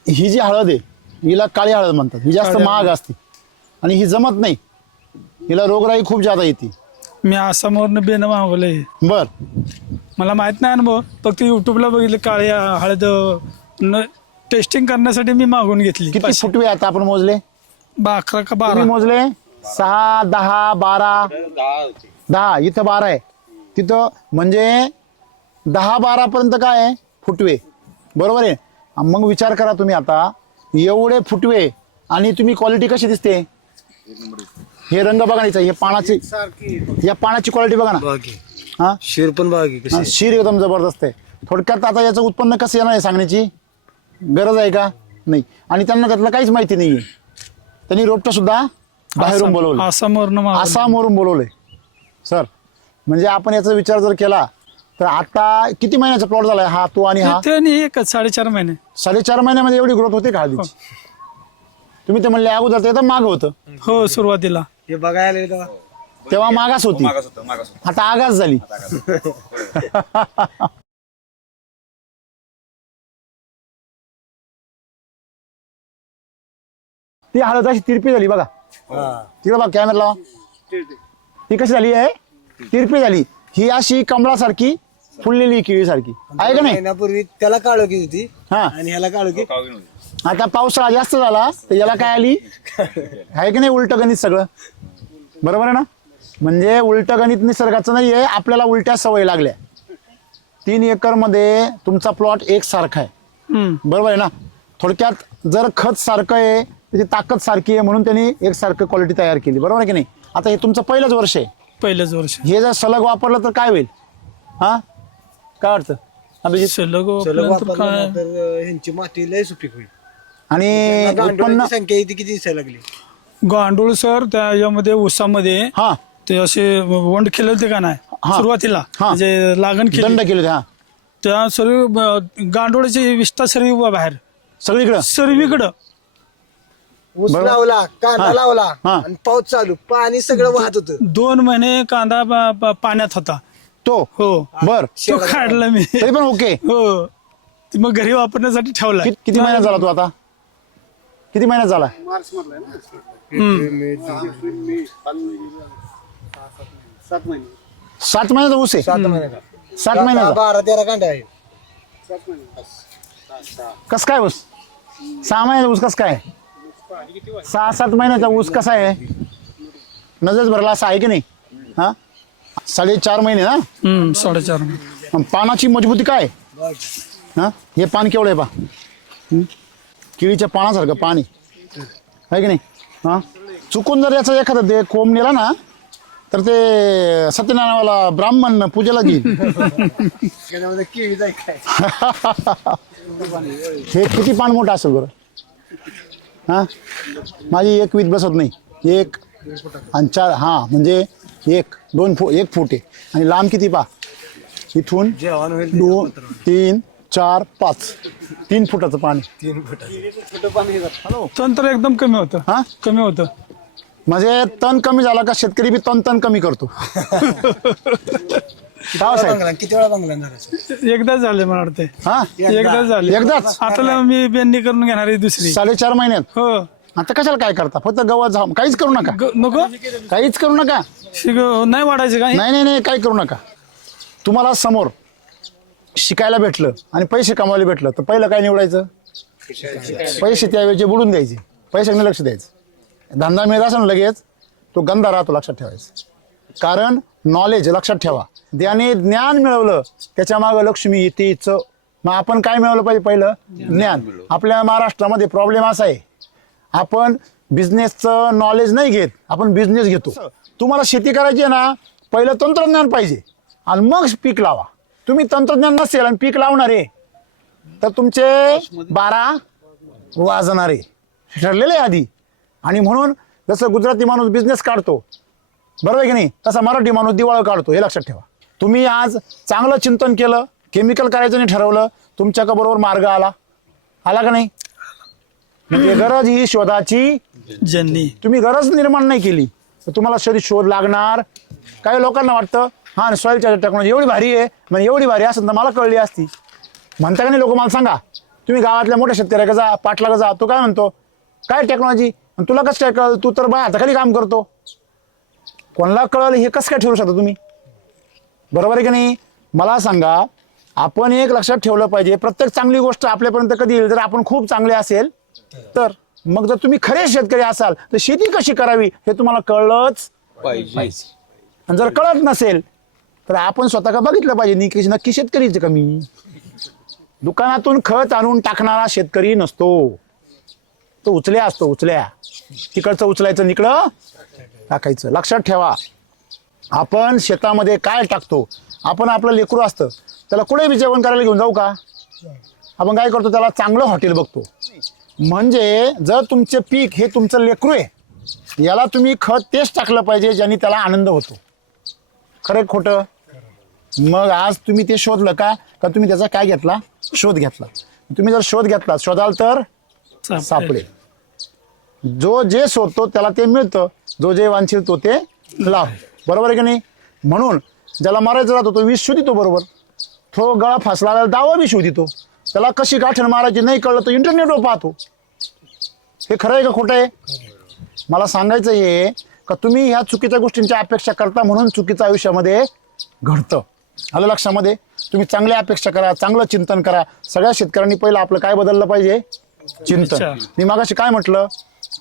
ही जी हळद आहे हिला काळी हळद म्हणतात ही जास्त महाग असते आणि ही जमत नाही हिला रोगराई खूप जादा येते मी आसामवरनं बेनं मागवलंय. बर मला माहित नाही अनुभव फक्त युट्यूबला बघितलं काळी हळद टेस्टिंग करण्यासाठी मी मागून घेतली. किती फुटवे आता आपण मोजले 11 का तुम्ही 12 मोजले 6 10 12 10 इथं 12 आहे तिथं म्हणजे 10-12 पर्यंत काय आहे फुटवे बरोबर आहे मग विचार करा तुम्ही आता एवढे फुटवे आणि तुम्ही क्वालिटी कशी दिसते हे रंग बघा ना हे पानाची या पानाची क्वालिटी बघा ना बागी हा शिर पण बागी हा, कशी शीर एकदम जबरदस्त आहे थोडक्यात आता याचं उत्पन्न कसं येणार आहे सांगण्याची गरज आहे का नाही आणि त्यांना त्यातलं काहीच माहिती नाहीये त्यांनी रोपटं सुद्धा बाहेरून बोलवलं आसामवरनं मागवलं. आसामवरून बोलवलंय सर म्हणजे आपण याचा विचार जर केला तर आता किती महिन्याचा प्लॉट झालाय हा तो आणि हा ते नाही एकच 4.5 महिने 4.5 महिन्यामध्ये एवढी ग्रोथ होते का हळदीची तुम्ही ते म्हणले अगोदर ते तर माग होतं हो सुरुवातीला. हे बघायला येतं का? तेव्हा मागास होती मागास होतं. आता आगास झाली ती हळद अशी तिरपी झाली बघा तिकडे बघा कॅमेरा लावा ती कशी झाली आहे तिरपी झाली ही अशी कमळासारखी फुललेली केळीसारखी आहे का नाही महिन्यापूर्वी त्याला काळोखी होती हा आणि ह्याला काळोखी आता पावसाळा जास्त झाला तर याला काय आली आहे की नाही उलट गणित सगळं बरोबर आहे ना म्हणजे उलट गणित निसर्गाचं नाहीये आपल्याला उलट्या सवय लागल्या 3 एकर मध्ये तुमचा प्लॉट एक सारखा आहे हम्म. बरोबर आहे ना थोडक्यात जर खत सारखं आहे त्याची ताकद सारखी आहे म्हणून त्यांनी एक सारखं क्वालिटी तयार केली बरोबर आहे की नाही आता हे तुमचं पहिलंच वर्ष आहे पहिल्याच वर्ष हे जर सलग वापरलं तर काय होईल हा काय वाटतं अभिजित सलग सलग वापरल्यानंतर वापरलं काय ना तर ह्यांची माती लय सुपीक होईल आणि उत्पन्न गांडुळाची संख्या इथे किती दिसायला लागली गांडूळ सर त्याच्यामध्ये ऊसामध्ये हा ते असे वंड केले होते का नाही हा. सुरुवातीला हा. म्हणजे लागण दंड केली केले हा त्या सर्व गांडोळाची विस्तार सर्व बाहेर सगळीकडं सर्वीकडं ऊस लावला कांदा हा. लावला हा. आणि पाऊस चालू पाणी सगळं वाहत होतं 2 महिने कांदा पाण्यात होता. तो हो बर तो काढला मी तरी पण ओके हो ते मग घरी वापरण्यासाठी ठेवला. किती महिन्यात झाला तू आता किती महिन्यात झाला 7 महिन्याचा ऊस आहे 7 महिन्याचा 7 महिन्याचा 12-13 कांड्या आहे कस काय ऊस 6 महिन्याचा ऊस कस काय 6-7 महिन्याचा ऊस कसा आहे नजर भरला असा आहे की नाही हा 4.5 महिने ना 4.5 आणि पानाची मजबूती काय हा हे पान केवढं आहे पा केळीच्या पानासारखं पाणी आहे की नाही हा चुकून जर याचा एखादा ते कोंब नेला ना तर ते सत्यनारायणवाला ब्राह्मण पूजेला घेईल त्याच्यामध्ये केळी जाय काय हे किती पान मोठं असेल बरं हा माझी एक वीज बसत नाही 1 आणि 4 हा म्हणजे 1 फूट आहे आणि लांब किती पा इथून जेवण होईल 2 3 4 5 3 फुटाचं पाणी 3 फुटाचं तंत्र एकदम कमी होतं हा कमी होतं म्हणजे तण कमी झाला का शेतकरी बी तण कमी करतो. काय साहेब किती वेळा बांगला झाला? एकदाच झाले मला वाटते. हा एकदाच झाले. एकदाच? आता मी बेंडी करून घेणार आहे दुसरी. 4.5 महिन्यात. हो. आता कशाला काय करता? फक्त गवत झाम काहीच करू नका. नको काहीच करू नका. नाही वाढायचं काय. नाही काही करू नका. तुम्हाला समोर शिकायला भेटलं आणि पैसे कमावायला भेटलं तर पहिलं काय निवडायचं? पैसे त्यावेळेचे बुडून द्यायचे, पैशाने लक्ष द्यायचं. धंदा मिळत असेल ना लगेच तो गंदा राहतो, लक्षात ठेवायचं. कारण नॉलेज लक्षात ठेवा, त्याने ज्ञान मिळवलं त्याच्या मागं लक्ष्मी येतेच. मग आपण काय मिळवलं पाहिजे? पहिलं ज्ञान. आपल्या महाराष्ट्रामध्ये प्रॉब्लेम असा आहे, आपण बिझनेसचं नॉलेज नाही घेत, आपण बिझनेस घेतो. तुम्हाला शेती करायची आहे ना, पहिलं तंत्रज्ञान पाहिजे आणि मग पीक लावा. तुम्ही तंत्रज्ञान नसेल आणि पीक लावणार आहे तर तुमचे 12 वाजणारे ठरलेले आहे आधी. आणि म्हणून जसं गुजराती माणूस बिझनेस काढतो, बरोबर आहे की नाही, तसा मराठी माणूस दिवाळं काढतो. हे लक्षात ठेवा. तुम्ही आज चांगलं चिंतन केलं, केमिकल करायचं नाही ठरवलं, तुमच्या बरोबर मार्ग आला का नाही? म्हणजे गरज ही शोधाची ज्यांनी तुम्ही गरज निर्माण नाही केली तर तुम्हाला शोध लागणार. काही लोकांना वाटतं हा सॉइल चार्जर टेक्नॉलॉजी एवढी भारी आहे, म्हणजे एवढी भारी असेल तर मला कळली असती. म्हणता का नाही लोक? मला सांगा. तुम्ही गावातल्या मोठ्या शेतकऱ्याला जा, पाटला जा, तो काय म्हणतो काय टेक्नॉलॉजी, तुला कसं काय कळलं? तू तर बा हाताखाली काम करतो. कोणाला कळलं हे कसं काय ठेवू शकता तुम्ही? बरोबर आहे की नाही? मला सांगा. आपण एक लक्षात ठेवलं पाहिजे, प्रत्येक चांगली गोष्ट आपल्यापर्यंत कधी येईल जर आपण खूप चांगले असेल तर. मग जर तुम्ही खरे शेतकरी असाल तर शेती कशी करावी हे तुम्हाला कळलंच पाहिजे. आणि जर कळत नसेल तर आपण स्वतः का बघितलं पाहिजे नक्की शेतकरीच कमी. दुकानातून खत आणून टाकणारा शेतकरी नसतो, तो उचल्या असतो. उचल्या तिकडचं उचलायचं, निकडं टाकायचं. लक्षात ठेवा. आपण शेतामध्ये काय टाकतो? आपण आपलं लेकरू असतं त्याला कुठे बी जेवण करायला घेऊन जाऊ का? आपण काय करतो? त्याला चांगलं हॉटेल बघतो. म्हणजे जर तुमचे पीक हे तुमचं लेकरू आहे, याला तुम्ही खत तेच टाकलं पाहिजे ज्यांनी त्याला आनंद होतो. खरं खोटं? मग आज तुम्ही ते शोधलं का तुम्ही त्याचा काय घेतला? शोध घेतला. तुम्ही जर शोध घेतला, शोधाल तर सापडे. जो जे शोधतो त्याला ते मिळतं, जो जे वांछील तो ते लाभ. बरोबर आहे की नाही? म्हणून ज्याला मारायचं राहतो तो विष शोधितो. बरोबर. तो गळा फासला दावा बी शोधितो. त्याला कशी गाठण मारायची नाही कळलं तर इंटरनेटवर पाहतो. हे खरं आहे का खोटं आहे? मला सांगायचं हे का तुम्ही ह्या चुकीच्या गोष्टींची अपेक्षा करता म्हणून चुकीचं आयुष्यामध्ये घडतं. आलं लक्षामध्ये? तुम्ही चांगल्या अपेक्षा करा, चांगलं चिंतन करा. सगळ्या शेतकऱ्यांनी पहिलं आपलं काय बदललं पाहिजे? चिंतन. मी मागाशी काय म्हटलं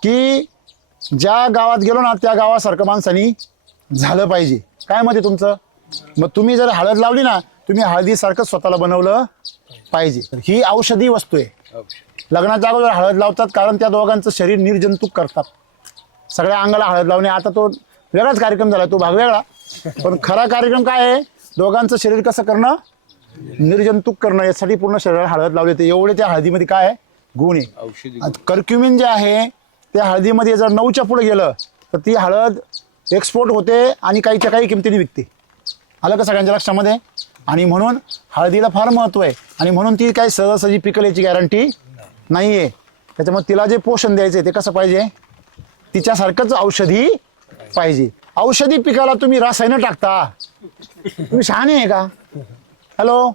की ज्या गावात गेलो ना त्या गावासारखं माणसानी झालं पाहिजे. काय मध्ये तुमचं? मग तुम्ही जर हळद लावली ना, तुम्ही हळदीसारखं स्वतःला बनवलं पाहिजे. ही औषधी वस्तू आहे. लग्नाच्या अगोदर हळद लावतात कारण त्या दोघांचं शरीर निर्जंतुक करतात. सगळ्या अंगाला हळद लावणे आता तो वेगळाच कार्यक्रम झाला, तो भाग वेगळा. पण खरा कार्यक्रम काय आहे? दोघांचं शरीर कसं करणं? निर्जंतुक करणं. यासाठी पूर्ण शरीराला हळद लावली. तर एवढे त्या हळदीमध्ये काय आहे? गुण आहे. कर्क्युमिन जे आहे त्या हळदीमध्ये जर 9च्या पुढे गेलं तर ती हळद एक्सपोर्ट होते आणि काहीच्या काही किमतीने विकते. आलं का सगळ्यांच्या लक्षामध्ये? आणि म्हणून हळदीला फार महत्व आहे. आणि म्हणून ती काही सहजासहजी पिकल याची गॅरंटी नाही आहे. त्याच्यामुळे तिला जे पोषण द्यायचं ते कसं पाहिजे? तिच्यासारखंच औषधी पाहिजे. औषधी पिकाला तुम्ही रसायनं टाकता. तुम्ही शहाणे आहे का? हॅलो.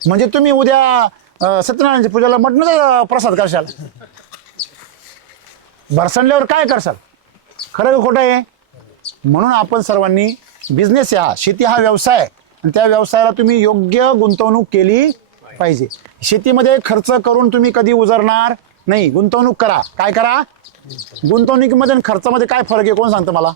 म्हणजे तुम्ही उद्या सत्यनारायणच्या पूजेला मटणाचा प्रसाद करशाल, भरसणल्यावर काय करशाल? खरं का खोटं आहे? म्हणून आपण सर्वांनी बिझनेस हा शेती हा व्यवसाय आणि त्या व्यवसायाला तुम्ही योग्य गुंतवणूक केली पाहिजे. शेतीमध्ये खर्च करून तुम्ही कधी उजरणार नाही. गुंतवणूक करा. काय करा? गुंतवणुकीमध्ये आणि खर्चामध्ये काय फरक आहे? कोण सांगतं मला?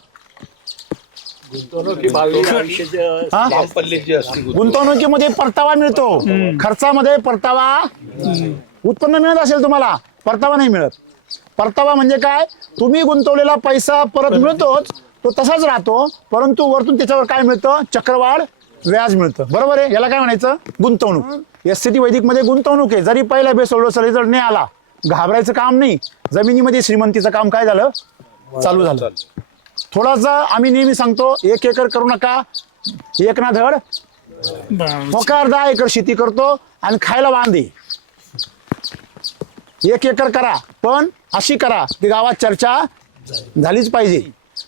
गुंतवणुकीमध्ये परतावा मिळतो, खर्चामध्ये परतावा उत्पन्न मिळत असेल तुम्हाला, परतावा नाही मिळत. परतावा म्हणजे काय? तुम्ही गुंतवलेला पैसा परत मिळतोच, तो तसाच राहतो, परंतु वरतून त्याच्यावर काय मिळतं? चक्रवाढ व्याज मिळतं. बरोबर आहे? याला काय म्हणायचं? गुंतवणूक. SCT वैदिक मध्ये गुंतवणूक आहे. जरी पहिला बेस सोडलो रिझल्ट नाही आला, घाबरायचं काम नाही. जमिनीमध्ये श्रीमंतीचं काम काय झालं? चालू झालं. थोडासा आम्ही नेहमी सांगतो 1 एकर करू नका, एक ना धड मोकार 10 एकर शेती करतो आणि खायला वांदे. 1 एकर करा पण अशी करा की गावात चर्चा झालीच पाहिजे.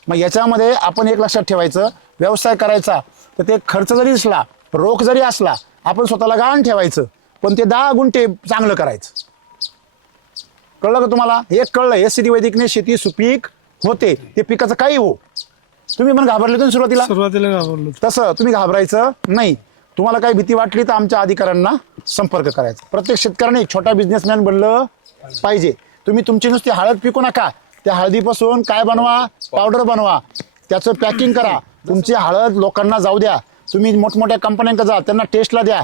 मग याच्यामध्ये आपण एक लक्षात ठेवायचं, व्यवसाय करायचा तर ते खर्च जरी असला, रोख जरी असला, आपण स्वतःला गहाण ठेवायचं, पण ते 10 गुंठे चांगलं करायचं. कळलं का तुम्हाला? एक कळलं, एससीटी वैदिकने शेती सुपीक होते, ते पिकाचं काही हो. तुम्ही पण घाबरले तुम्ही सुरुवातीला घाबरलो. तसं तुम्ही घाबरायचं नाही. तुम्हाला काही भीती वाटली तर आमच्या अधिकाऱ्यांना संपर्क करायचा. प्रत्येक शेतकऱ्याने एक छोटा बिझनेसमॅन बनलं पाहिजे. तुम्ही तुमची नुसती हळद पिकू नका, त्या हळदीपासून काय बनवा, पावडर बनवा, त्याचं पॅकिंग करा. तुमची हळद लोकांना जाऊ द्या. तुम्ही मोठमोठ्या कंपन्यांकडे जा, त्यांना टेस्टला द्या.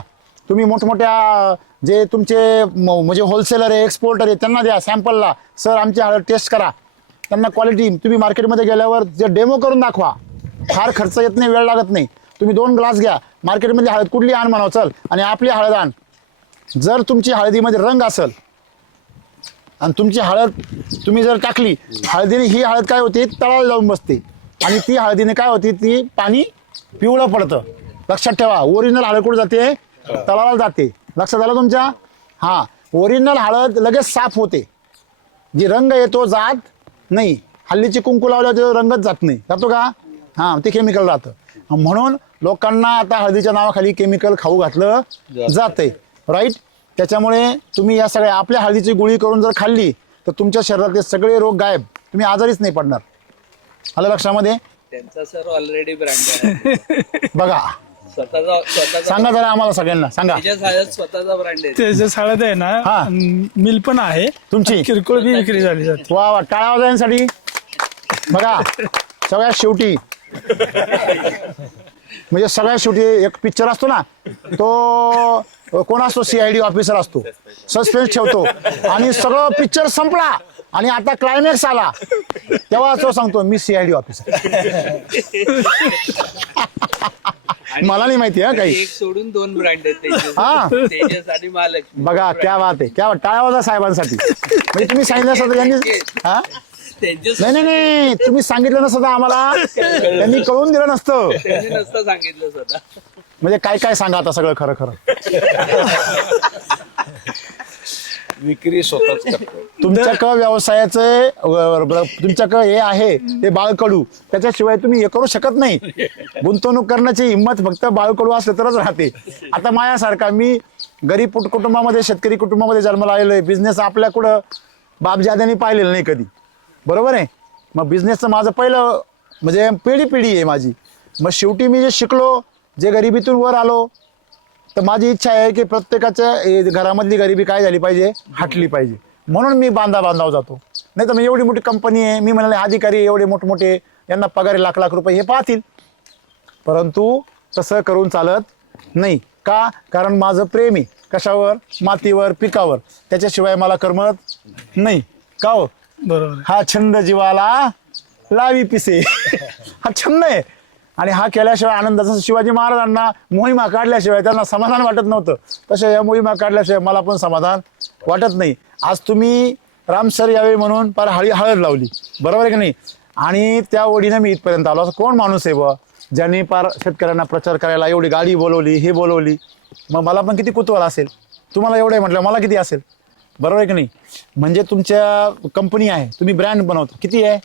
तुम्ही मोठमोठ्या जे तुमचे म्हणजे होलसेलर आहे, एक्सपोर्टर आहे, त्यांना द्या सॅम्पलला, सर आमची हळद टेस्ट करा. त्यांना क्वालिटी तुम्ही मार्केटमध्ये गेल्यावर जे डेमो करून दाखवा. फार खर्च येत नाही, वेळ लागत नाही. तुम्ही 2 ग्लास घ्या, मार्केटमधली हळद कुठली आण म्हणावं, चल आणि आपली हळद आण. जर तुमची हळदीमध्ये रंग असेल आणि तुमची हळद तुम्ही जर टाकली, हळदीने ही हळद काय होते, तळाला जाऊन बसते आणि ती हळदीने काय होती, ती पाणी पिवळं पडतं. लक्षात ठेवा, ओरिजिनल हळद कुठे जाते, तळाला जाते. लक्षात आलं तुमच्या? हा, ओरिजिनल हळद लगेच साफ होते. जी रंग येतो जात नाही. हल्लीची कुंकू लावल्यावर तो रंगच जात नाही, जातो का? हा, ते केमिकल राहतं. म्हणून लोकांना आता हळदीच्या नावाखाली केमिकल खाऊ घातलं जाते, राईट. त्याच्यामुळे तुम्ही या सगळ्या आपल्या हळदीची गोळी करून जर खाल्ली तर तुमच्या शरीरातले सगळे रोग गायब, तुम्ही आजारीच नाही पडणार. आलं लक्षामध्ये? त्यांचा सर ऑलरेडी ब्रँड आहे. बघा, स्वतःचा सांगा जरा आम्हाला सगळ्यांना सांगा. स्वतःचा ब्रँड आहे. त्याच्या हळद आहे ना, हा. मिल पण आहे तुमची? किरकोळ बी विक्री झाली जाते. वा वा, टाळ्या वाजवण्यासाठी. बघा, सगळ्यात शेवटी म्हणजे सगळ्यात शेवटी एक पिक्चर असतो ना, तो कोण असतो, CID ऑफिसर असतो, सस्पेन्स ठेवतो आणि सगळं पिक्चर संपला आणि आता क्लायमॅक्स आला तेव्हा तो सांगतो मी CID ऑफिसर. मला नाही माहिती हा काही. एक सोडून 2 ब्रँड आहेत हा, तेजस आणि महालक्ष्मी. बघा क्या बात आहे, क्या बात. टाळ्या वाजवा साहेबांसाठी. म्हणजे तुम्ही सांगितलं असतं यांनी. हा, तेजस नाही नाही नाही, तुम्ही सांगितलं नसतं आम्हाला, त्यांनी कळून दिलं नसतं. त्यांनी नसतं सांगितलं स्वतः. म्हणजे काय काय सांगा आता सगळं खरं खरं. विक्री स्वतःच करतो. तुमच्याकडं व्यवसायाचं तुमच्याकडं हे आहे ते बाळकडू, त्याच्याशिवाय तुम्ही हे करू शकत नाही. गुंतवणूक करण्याची हिंमत फक्त बाळकडू असलं तरच राहते. आता माझ्यासारखा मी गरीब कुटुंबामध्ये, शेतकरी कुटुंबामध्ये जन्माला आलेलो आहे. बिझनेस आपल्या कुठं बापजाद्यांनी पाहिलेलं नाही कधी, बरोबर आहे. मग बिझनेसचं माझं पहिलं म्हणजे पिढी आहे माझी. मग शेवटी मी जे शिकलो, जे गरिबीतून वर आलो, तर माझी इच्छा आहे की प्रत्येकाच्या घरामधली गरिबी काय झाली पाहिजे, हटली पाहिजे. म्हणून मी बांधाव जातो. नाही तर मग एवढी मोठी कंपनी आहे, मी म्हणाले अधिकारी एवढे मोठमोठे, यांना पगार लाख रुपये हे पाहतील. परंतु तसं करून चालत नाही. का? कारण माझं प्रेम आहे कशावर, मातीवर, पिकावर. त्याच्याशिवाय मला करमत नाही. का हो? बरोबर. हा छंद जीवाला लावी पिसे. हा छंद आहे आणि हा केल्याशिवाय आनंदाचा. शिवाजी महाराजांना मोहिमा काढल्याशिवाय त्यांना समाधान वाटत नव्हतं, तशा या मोहिमा काढल्याशिवाय मला पण समाधान वाटत नाही. आज तुम्ही रामसर यावे म्हणून फार हळद लावली, बरोबर आहे की नाही? आणि त्या ओढीनं मी इथपर्यंत आलो. असं कोण माणूस आहे बुवा ज्यांनी फार शेतकऱ्यांना प्रचार करायला एवढी गाडी बोलवली, हे बोलवली. मग मला पण किती कुतूहल असेल. तुम्हाला एवढं आहे म्हटलं मला किती असेल, बरोबर आहे की नाही? म्हणजे तुमच्या कंपनी आहे, तुम्ही ब्रँड बनवता, किती आहे?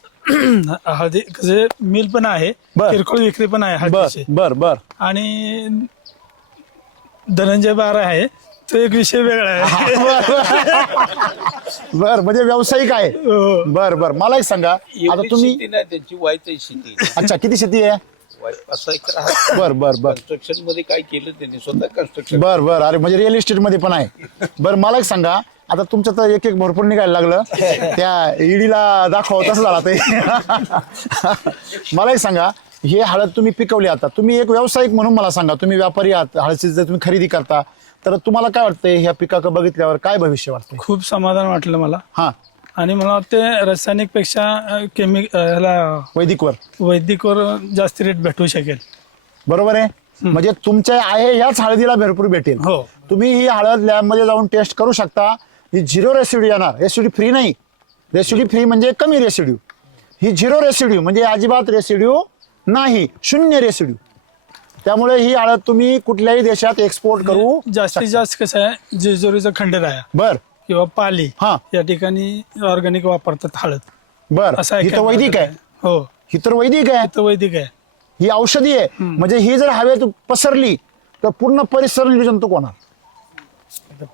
हळदी कसं मिल पण आहे, बर. किरकोळ विक्री पण आहे बर हळदीची. बर बर. आणि धनंजय बारा आहे, तो एक विषय वेगळा आहे. बर, म्हणजे व्यावसायिक आहे. हो. बर बर. मला एक सांगा, आता एवढी तुम्ही शेती नाही त्यांची, वायचाही शेती. अच्छा किती शेती आहे? 5 एकर आहे. बर बर बर कन्स्ट्रक्शन मध्ये काय केलं त्यांनी, स्वतः कन्स्ट्रक्शन. बर बर. अरे म्हणजे रिअल इस्टेट मध्ये पण आहे. बर, मला एक सांगा, आता तुमचं तर एक भरपूर निघायला लागलं, त्या ईडीला दाखव तसं झाला ते. मला एक सांगा, हे हळद तुम्ही पिकवली, आता तुम्ही एक व्यावसायिक म्हणून मला सांगा, तुम्ही व्यापारी आहात, हळदची जर तुम्ही खरेदी करता, तर तुम्हाला काय वाटतंय ह्या पिकाकडे बघितल्यावर काय भविष्य वाटतंय? खूप समाधान वाटलं मला. हा, आणि मला वाटते रासायनिक पेक्षा वैदिकवर जास्त रेट भेटू शकेल. बरोबर आहे. म्हणजे तुमच्या आहे ह्याच हळदीला भरपूर भेटेल. हो. तुम्ही ही हळद लॅबमध्ये जाऊन टेस्ट करू शकता. ही 0 रेसिड्यू येणार. रेसिड्यू फ्री नाही. रेसिड्यू फ्री म्हणजे कमी रेसिड्यू. ही 0 रेसिड्यू म्हणजे अजिबात रेसिड्यू नाही, 0 रेसिड्यू. त्यामुळे ही हळद तुम्ही कुठल्याही देशात एक्सपोर्ट करू. जास्तीत जास्त कसं आहे, जेजुरीचा खंडेराया बर किंवा पाली हा. या ठिकाणी ऑर्गॅनिक वापरतात हळद. बर. असं ही तर वैदिक आहे. हो. ही तर वैदिक आहे, तर वैदिक आहे. ही औषधी आहे. म्हणजे ही जर हवेत पसरली तर पूर्ण परिसर निर्जंतुक होणार.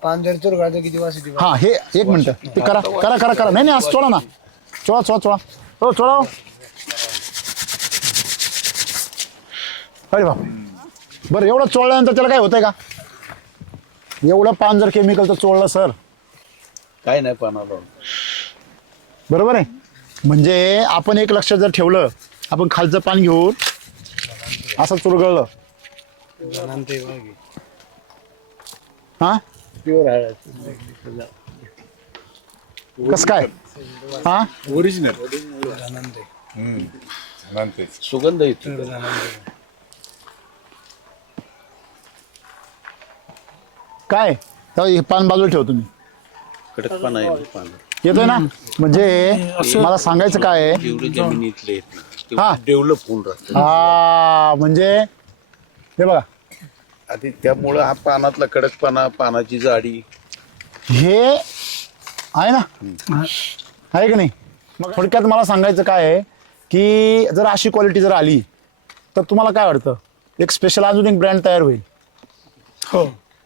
पान जर चुरगाळतो किती वास येते. हा हे एक मिनिट ते करा करा करा करा. नाही असं चोळा ना, चोळा चोळा चोळा हो चोळा. अरे बाप, बरं एवढं चोळल्यानंतर त्याला काय होतंय का? एवढं पान जर केमिकलचं चोळलं सर, काय नाही पानाला. बरोबर आहे. म्हणजे आपण एक लक्ष जर ठेवलं, आपण खालचं पान घेऊन असं चुरगळलं हा कस काय हा ओरिजिनल सुगंध येतो. काय तर हे पान बाजूला ठेव तुम्ही. कडकपणा आहे पान. येतोय ना. म्हणजे मला सांगायचं काय आहे, जेवढे जमिनीतले हा. डेव्हलप होऊन राहतं. हा म्हणजे हे बघा, आणि त्यामुळं हा पानातला कडकपणा, पानाची जाडी हे आहे ना, आहे की नाही. मग थोडक्यात मला सांगायचं काय आहे की जर अशी क्वालिटी जर आली तर तुम्हाला काय वाटतं, एक स्पेशल अजून एक ब्रँड तयार होईल. हो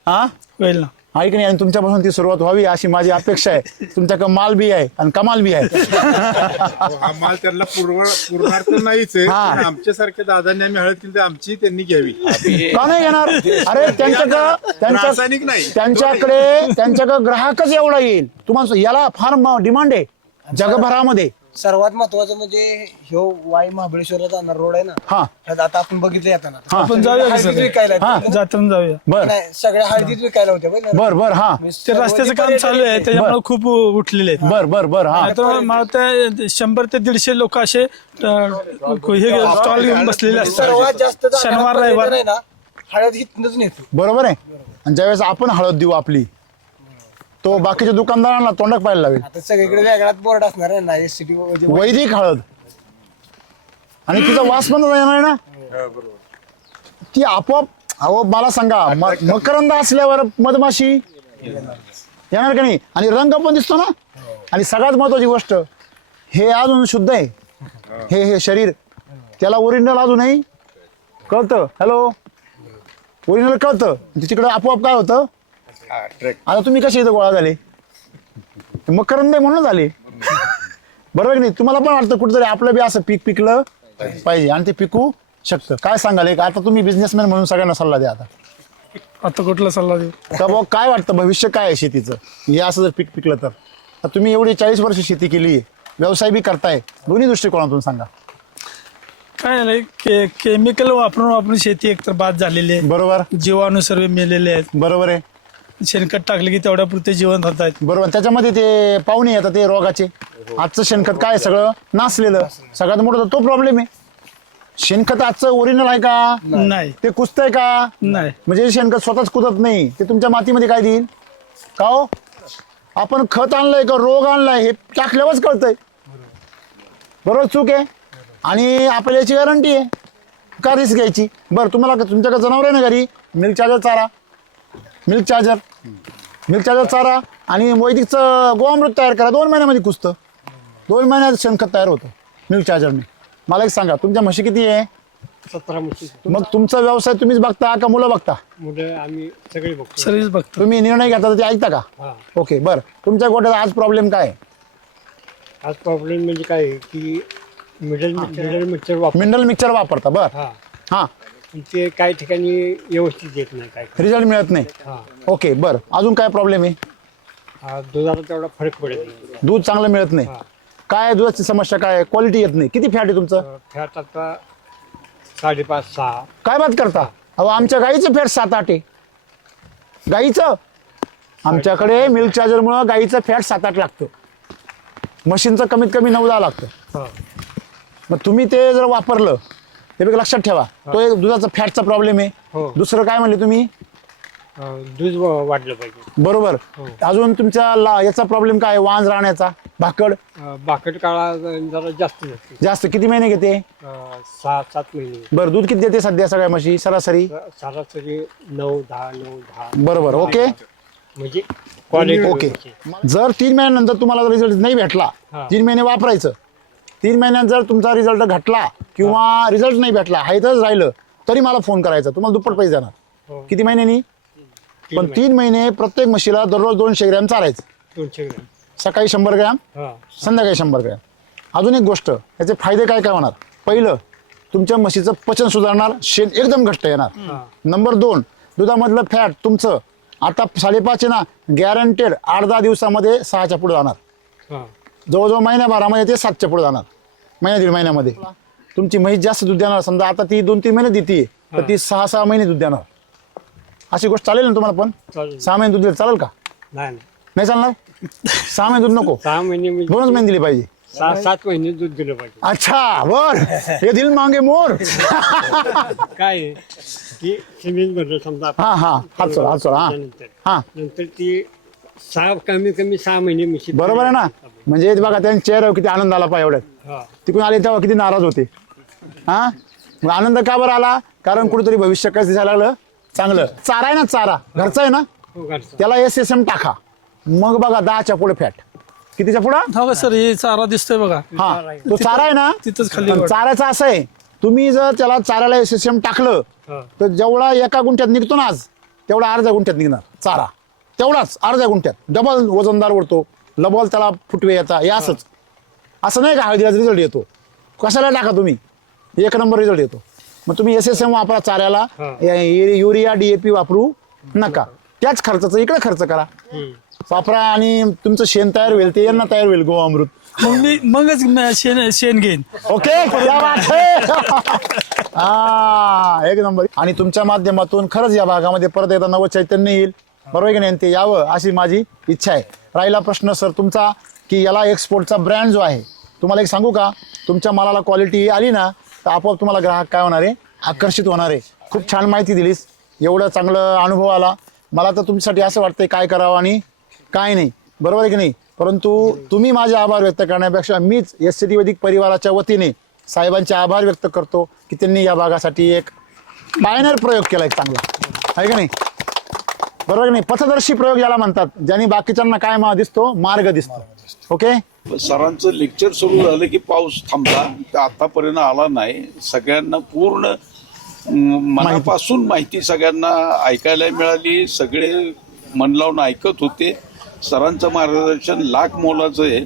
हा होईल ना. आहे की नाही. आणि तुमच्यापासून ती सुरुवात व्हावी अशी माझी अपेक्षा आहे. तुमच्याकडे माल बी आहे आणि कमाल बी आहे. हा माल त्यांना पुरणार तर नाहीच आहे. हा. पण आमच्यासारख्या दादांनी आम्ही हळद केली तर आमची त्यांनी घ्यावी. का नाही घेणार? अरे रासायनिक नाही. त्यांच्याकडे ग्राहकच एवढा येईल. तुम्हाला याला फार डिमांड आहे जगभरामध्ये. सर्वात महत्वाचं म्हणजे ह्यो वाई महाबळेश्वरला जाणार रोड आहे ना, हा त्यात आता आपण बघितलं येताना हा. आपण जाऊया की हळदीत सगळे? विकायला हा. आहेत. जाताना जाऊया. बर नाही, सगळ्या हळदीत विकायला होत्या बघ ना. बर बर हा ते रस्त्याचं काम चालू आहे त्याच्यामुळे खूप उठलेले आहेत. बर बर बर हा तर मला वाटतं 100 ते 150 लोक असे स्टॉल घेऊन बसलेले असतात. सर्वात जास्त जागा शनिवार पर्यटन रविवार आहे ना, हळद हितनच नेतो. बरोबर आहे. आणि ज्यावेळेस आपण हळद देऊ आपली, तो बाकीच्या दुकानदारांना तोंडक पाहायला लावेल. आता सगळीकडे वेगळाच बोर्ड असणार आहे ना, एसटी वैदिक हळद, आणि तिचा वास पण येणार ना. ती आपोआप. अहो मला सांगा, मकरंद असल्यावर मधमाशी येणार का नाही. आणि रंग पण दिसतो ना. आणि सगळ्यात महत्वाची गोष्ट, हे अजून शुद्ध आहे. हे शरीर त्याला ओरिजिनल अजूनही कळतं. हॅलो, ओरिजिनल कळतं. तिकडे आपोआप काय होतं. आता तुम्ही कसे इथं गोळा झाले, मकरंद आहे म्हणून झाले. बरोबर की नाही. तुम्हाला पण वाटतं कुठेतरी आपलं बी असं पीक पिकलं पाहिजे आणि ते पिकू शकतं. काय सांगाल एक, आता तुम्ही बिझनेसमॅन म्हणून सगळ्यांना सल्ला द्या. आता कुठला सल्ला देऊ? का भाऊ काय वाटतं भविष्य काय आहे शेतीचं, हे असं जर पीक पिकलं तर. आता तुम्ही एवढी 40 वर्ष शेती केली आहे, व्यवसाय बी करताय, दोन्ही दृष्टिकोनातून सांगा. काय नाही, केमिकल वापरून शेती एकतर बाद झालेली आहे. बरोबर जीवाणू सर्व मेलेले आहेत. बरोबर आहे. शेणखत टाकले की तेवढ्या पुरते जिवंत होतात. बरोबर. त्याच्यामध्ये ते पाहुणे येतात ते रोगाचे. आजचं शेणखत काय सगळं नासलेलं, सगळ्यात मोठा तो प्रॉब्लेम आहे. शेणखत आजचं ओरिजिनल आहे का? नाही ते कुजतंय का? नाही. म्हणजे शेणखत स्वतःच कुदत नाही, ते तुमच्या मातीमध्ये काय देईल का हो. आपण खत आणलंय का रोग आणलाय हे टाकल्यावरच कळतंय. बरोबर चूक आहे. आणि आपल्याला याची गॅरंटी आहे का रिस्क घ्यायची. बरं तुम्हाला तुमच्याकडे जनावर आहे ना घरी, मिल्क चार्जर चारा, मिल्क चार्जर चारा आणि वैदिकचं गोअमृत तयार करा. 2 महिन्यामध्ये कुसतं. 2 महिन्यात शेणखत तयार होतं मिल्क चार्जरने. मला एक सांगा, तुमच्या म्हशी किती आहे? 17 म्हशी. मग तुमचा व्यवसाय तुम्हीच बघता का मुलं बघता? मुलं आम्ही सगळे बघतो. सर्विस बघतो. तुम्ही निर्णय घेता तर ते ऐकता का? हा. ओके बरं. तुमच्या गोट्यात आज प्रॉब्लेम काय आहे? आज प्रॉब्लेम म्हणजे काय आहे की मिडल मिक्सर वापर. मिनरल मिक्सचर वापरता. बरं हा. हां. पण ते काही ठिकाणी व्यवस्थित येत नाही. काय रिझल्ट मिळत नाही. हा. ओके बरं. अजून काय प्रॉब्लेम आहे? दुधाला तेवढा फरक पडत नाही. दूध चांगलं मिळत नाही. हा. काय दुधाची समस्या काय? क्वालिटी येत नाही. किती फॅट आहे तुमचं? फॅट आता 5.5-6. काय बात करता? अहो आमच्या गाईचं फॅट 7-8 आहे. गाईचं आमच्याकडे मिल्क चार्जरमुळं गाईचं फॅट 7-8 लागतं. मशीनचं कमीत कमी 9-10 लागतं. मग तुम्ही ते जर वापरलं, हे बघ लक्षात ठेवा, तो एक दुधाचा फॅटचा प्रॉब्लेम आहे. हो. दुसरं काय म्हणले तुम्ही? दूध वाढलं पाहिजे. बरोबर. अजून तुमच्या याचा प्रॉब्लेम काय? वांज राहण्याचा, भाकड. बाकट काळा जरा जास्त जाते. जास्त किती महिने घेते? 6-7 महिने. बरं. दूध किती देते सध्या सगळ्या म्हशी सरासरी? सरासरी 9-10. बरोबर. ओके म्हणजे क्वालिटी. ओके. जर 3 महिन्यानंतर तुम्हाला रिझल्ट नाही भेटला, हा. 3 महिने वापरायचं, 3 महिन्यात जर तुमचा रिझल्ट घटला किंवा रिझल्ट नाही भेटला हायतच राहिलं तरी मला फोन करायचा, तुम्हाला दुप्पट पैसे देणार. किती महिन्यांनी? पण 3 महिने प्रत्येक म्हशीला दररोज 200 ग्रॅम चालायचं. 200 ग्रॅम. सकाळी 100 ग्रॅम, हा. संध्याकाळी 100 ग्रॅम. अजून एक गोष्ट, याचे फायदे काय काय होणार? पहिलं, तुमच्या म्हशीचं पचन सुधारणार, शेण एकदम घट्ट येणार. नंबर 2, दुधामधलं फॅट तुमचं आता 5.5 आहे ना, गॅरंटेड 8-10 दिवसामध्ये 6च्या पुढे जाणार. हा. जवळजवळ महिन्याभरामध्ये ते 7च्या पुढे जाणार. दीड महिन्यामध्ये तुमची म्हैस जास्त दूध देणार. समजा आता ती 2-3 महिने देते तर ती 6-6 महिने दूध देणार. अशी गोष्ट चालेल ना तुम्हाला? पण चालेल. 6 महिने दूध दिलं चालेल का? नाही नाही चालणार? 6 महिने दूध नको, 6 महिने म्हणजे 2च महिने दिले पाहिजे. 6-7 महिने दूध दिलं पाहिजे. अच्छा, बर. हे दिल मागे मोर. काय आहे की सिमेंट भरलं समजा आपण. हा हा, हात सोडा, हात सोडा. हा हा, नंतर ती कमी 6 महिने म्हशी. बरोबर आहे ना. म्हणजे बघा त्यांच्या चेहऱ्यावर किती आनंद आला पाहिजे एवढ्यात. हा. तिकडून आले तेव्हा किती नाराज होते. हा, मग आनंद का बरं आला? कारण कुठेतरी भविष्य कसं दिसायला लागलं चांगलं. चारा आहे ना, चारा घरचा आहे ना, हो, घरचा. त्याला SSM टाका. मग बघा 10च्या पुढे फॅट. कितीच्या पुढं? हो सर, हे चारा दिसतोय बघा, हा, तो चारा आहे ना. तिथंच खाली पण चाऱ्याचं असं आहे, तुम्ही जर त्याला चाऱ्याला SSM टाकलं हा. तर जेवढा एका गुंठ्यात निघतो ना आज, तेवढा अर्ध्या गुंठ्यात निघणार चारा. तेवढाच अर्ध्या गुंठ्यात डबल वजनदार उडतो, डबल त्याला फुटवे येतात. हे असंच. असं नाही का हळदीचा रिझल्ट येतो? कशाला टाका तुम्ही, 1 नंबर रिझल्ट येतो. मग तुम्ही SSM वापरा चाऱ्याला, युरिया DAP वापरू नका. त्याच खर्चाचं इकडे खर्च करा, वापरा आणि तुमचं शेण तयार होईल, ते यांना तयार होईल गोअमृत. मगच शेण घेईन. ओके, क्या बात है. हा, 1 नंबर. आणि तुमच्या माध्यमातून खरंच या भागामध्ये परत एकदा नवं चैतन्य येईल, बरोबर की नाही? ते यावं अशी माझी इच्छा आहे. राहिला प्रश्न सर तुमचा की याला एक्सपोर्टचा ब्रँड जो आहे, तुम्हाला एक सांगू का, तुमच्या मालाला क्वालिटी आली ना तर आपोआप तुम्हाला ग्राहक काय होणार आहे, आकर्षित होणार आहे. खूप छान माहिती दिलीस, एवढं चांगलं अनुभव आला. मला तर तुमच्यासाठी असं वाटतंय काय करावं आणि काय नाही, बरोबर आहे की नाही? परंतु तुम्ही माझे आभार व्यक्त करण्यापेक्षा मीच SCT वैदिक परिवाराच्या वतीने साहेबांचे आभार व्यक्त करतो की त्यांनी या भागासाठी एक पायनर प्रयोग केला, एक चांगला, आहे का नाही? बरोबर की नाही? पथदर्शी प्रयोग याला म्हणतात, ज्यांनी बाकीच्यांना काय दिसतो, मार्ग दिसतो. ओके. सरांचं लेक्चर सुरू झालं की पाऊस थांबला, तर आतापर्यंत आला नाही. सगळ्यांना पूर्ण मनापासून माहिती सगळ्यांना ऐकायला मिळाली. सगळे मन लावून ऐकत होते. सरांचं मार्गदर्शन लाख मोलाचं आहे.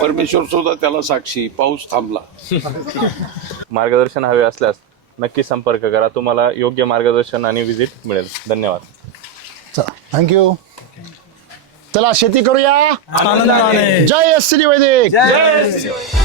परमेश्वर सुद्धा त्याला साक्षी, पाऊस थांबला. मार्गदर्शन हवे असल्यास नक्की संपर्क करा, तुम्हाला योग्य मार्गदर्शन आणि व्हिजिट मिळेल. धन्यवाद. चला, थँक्यू. चला शेती करूया आनंदाने. जय SCT वैदिक.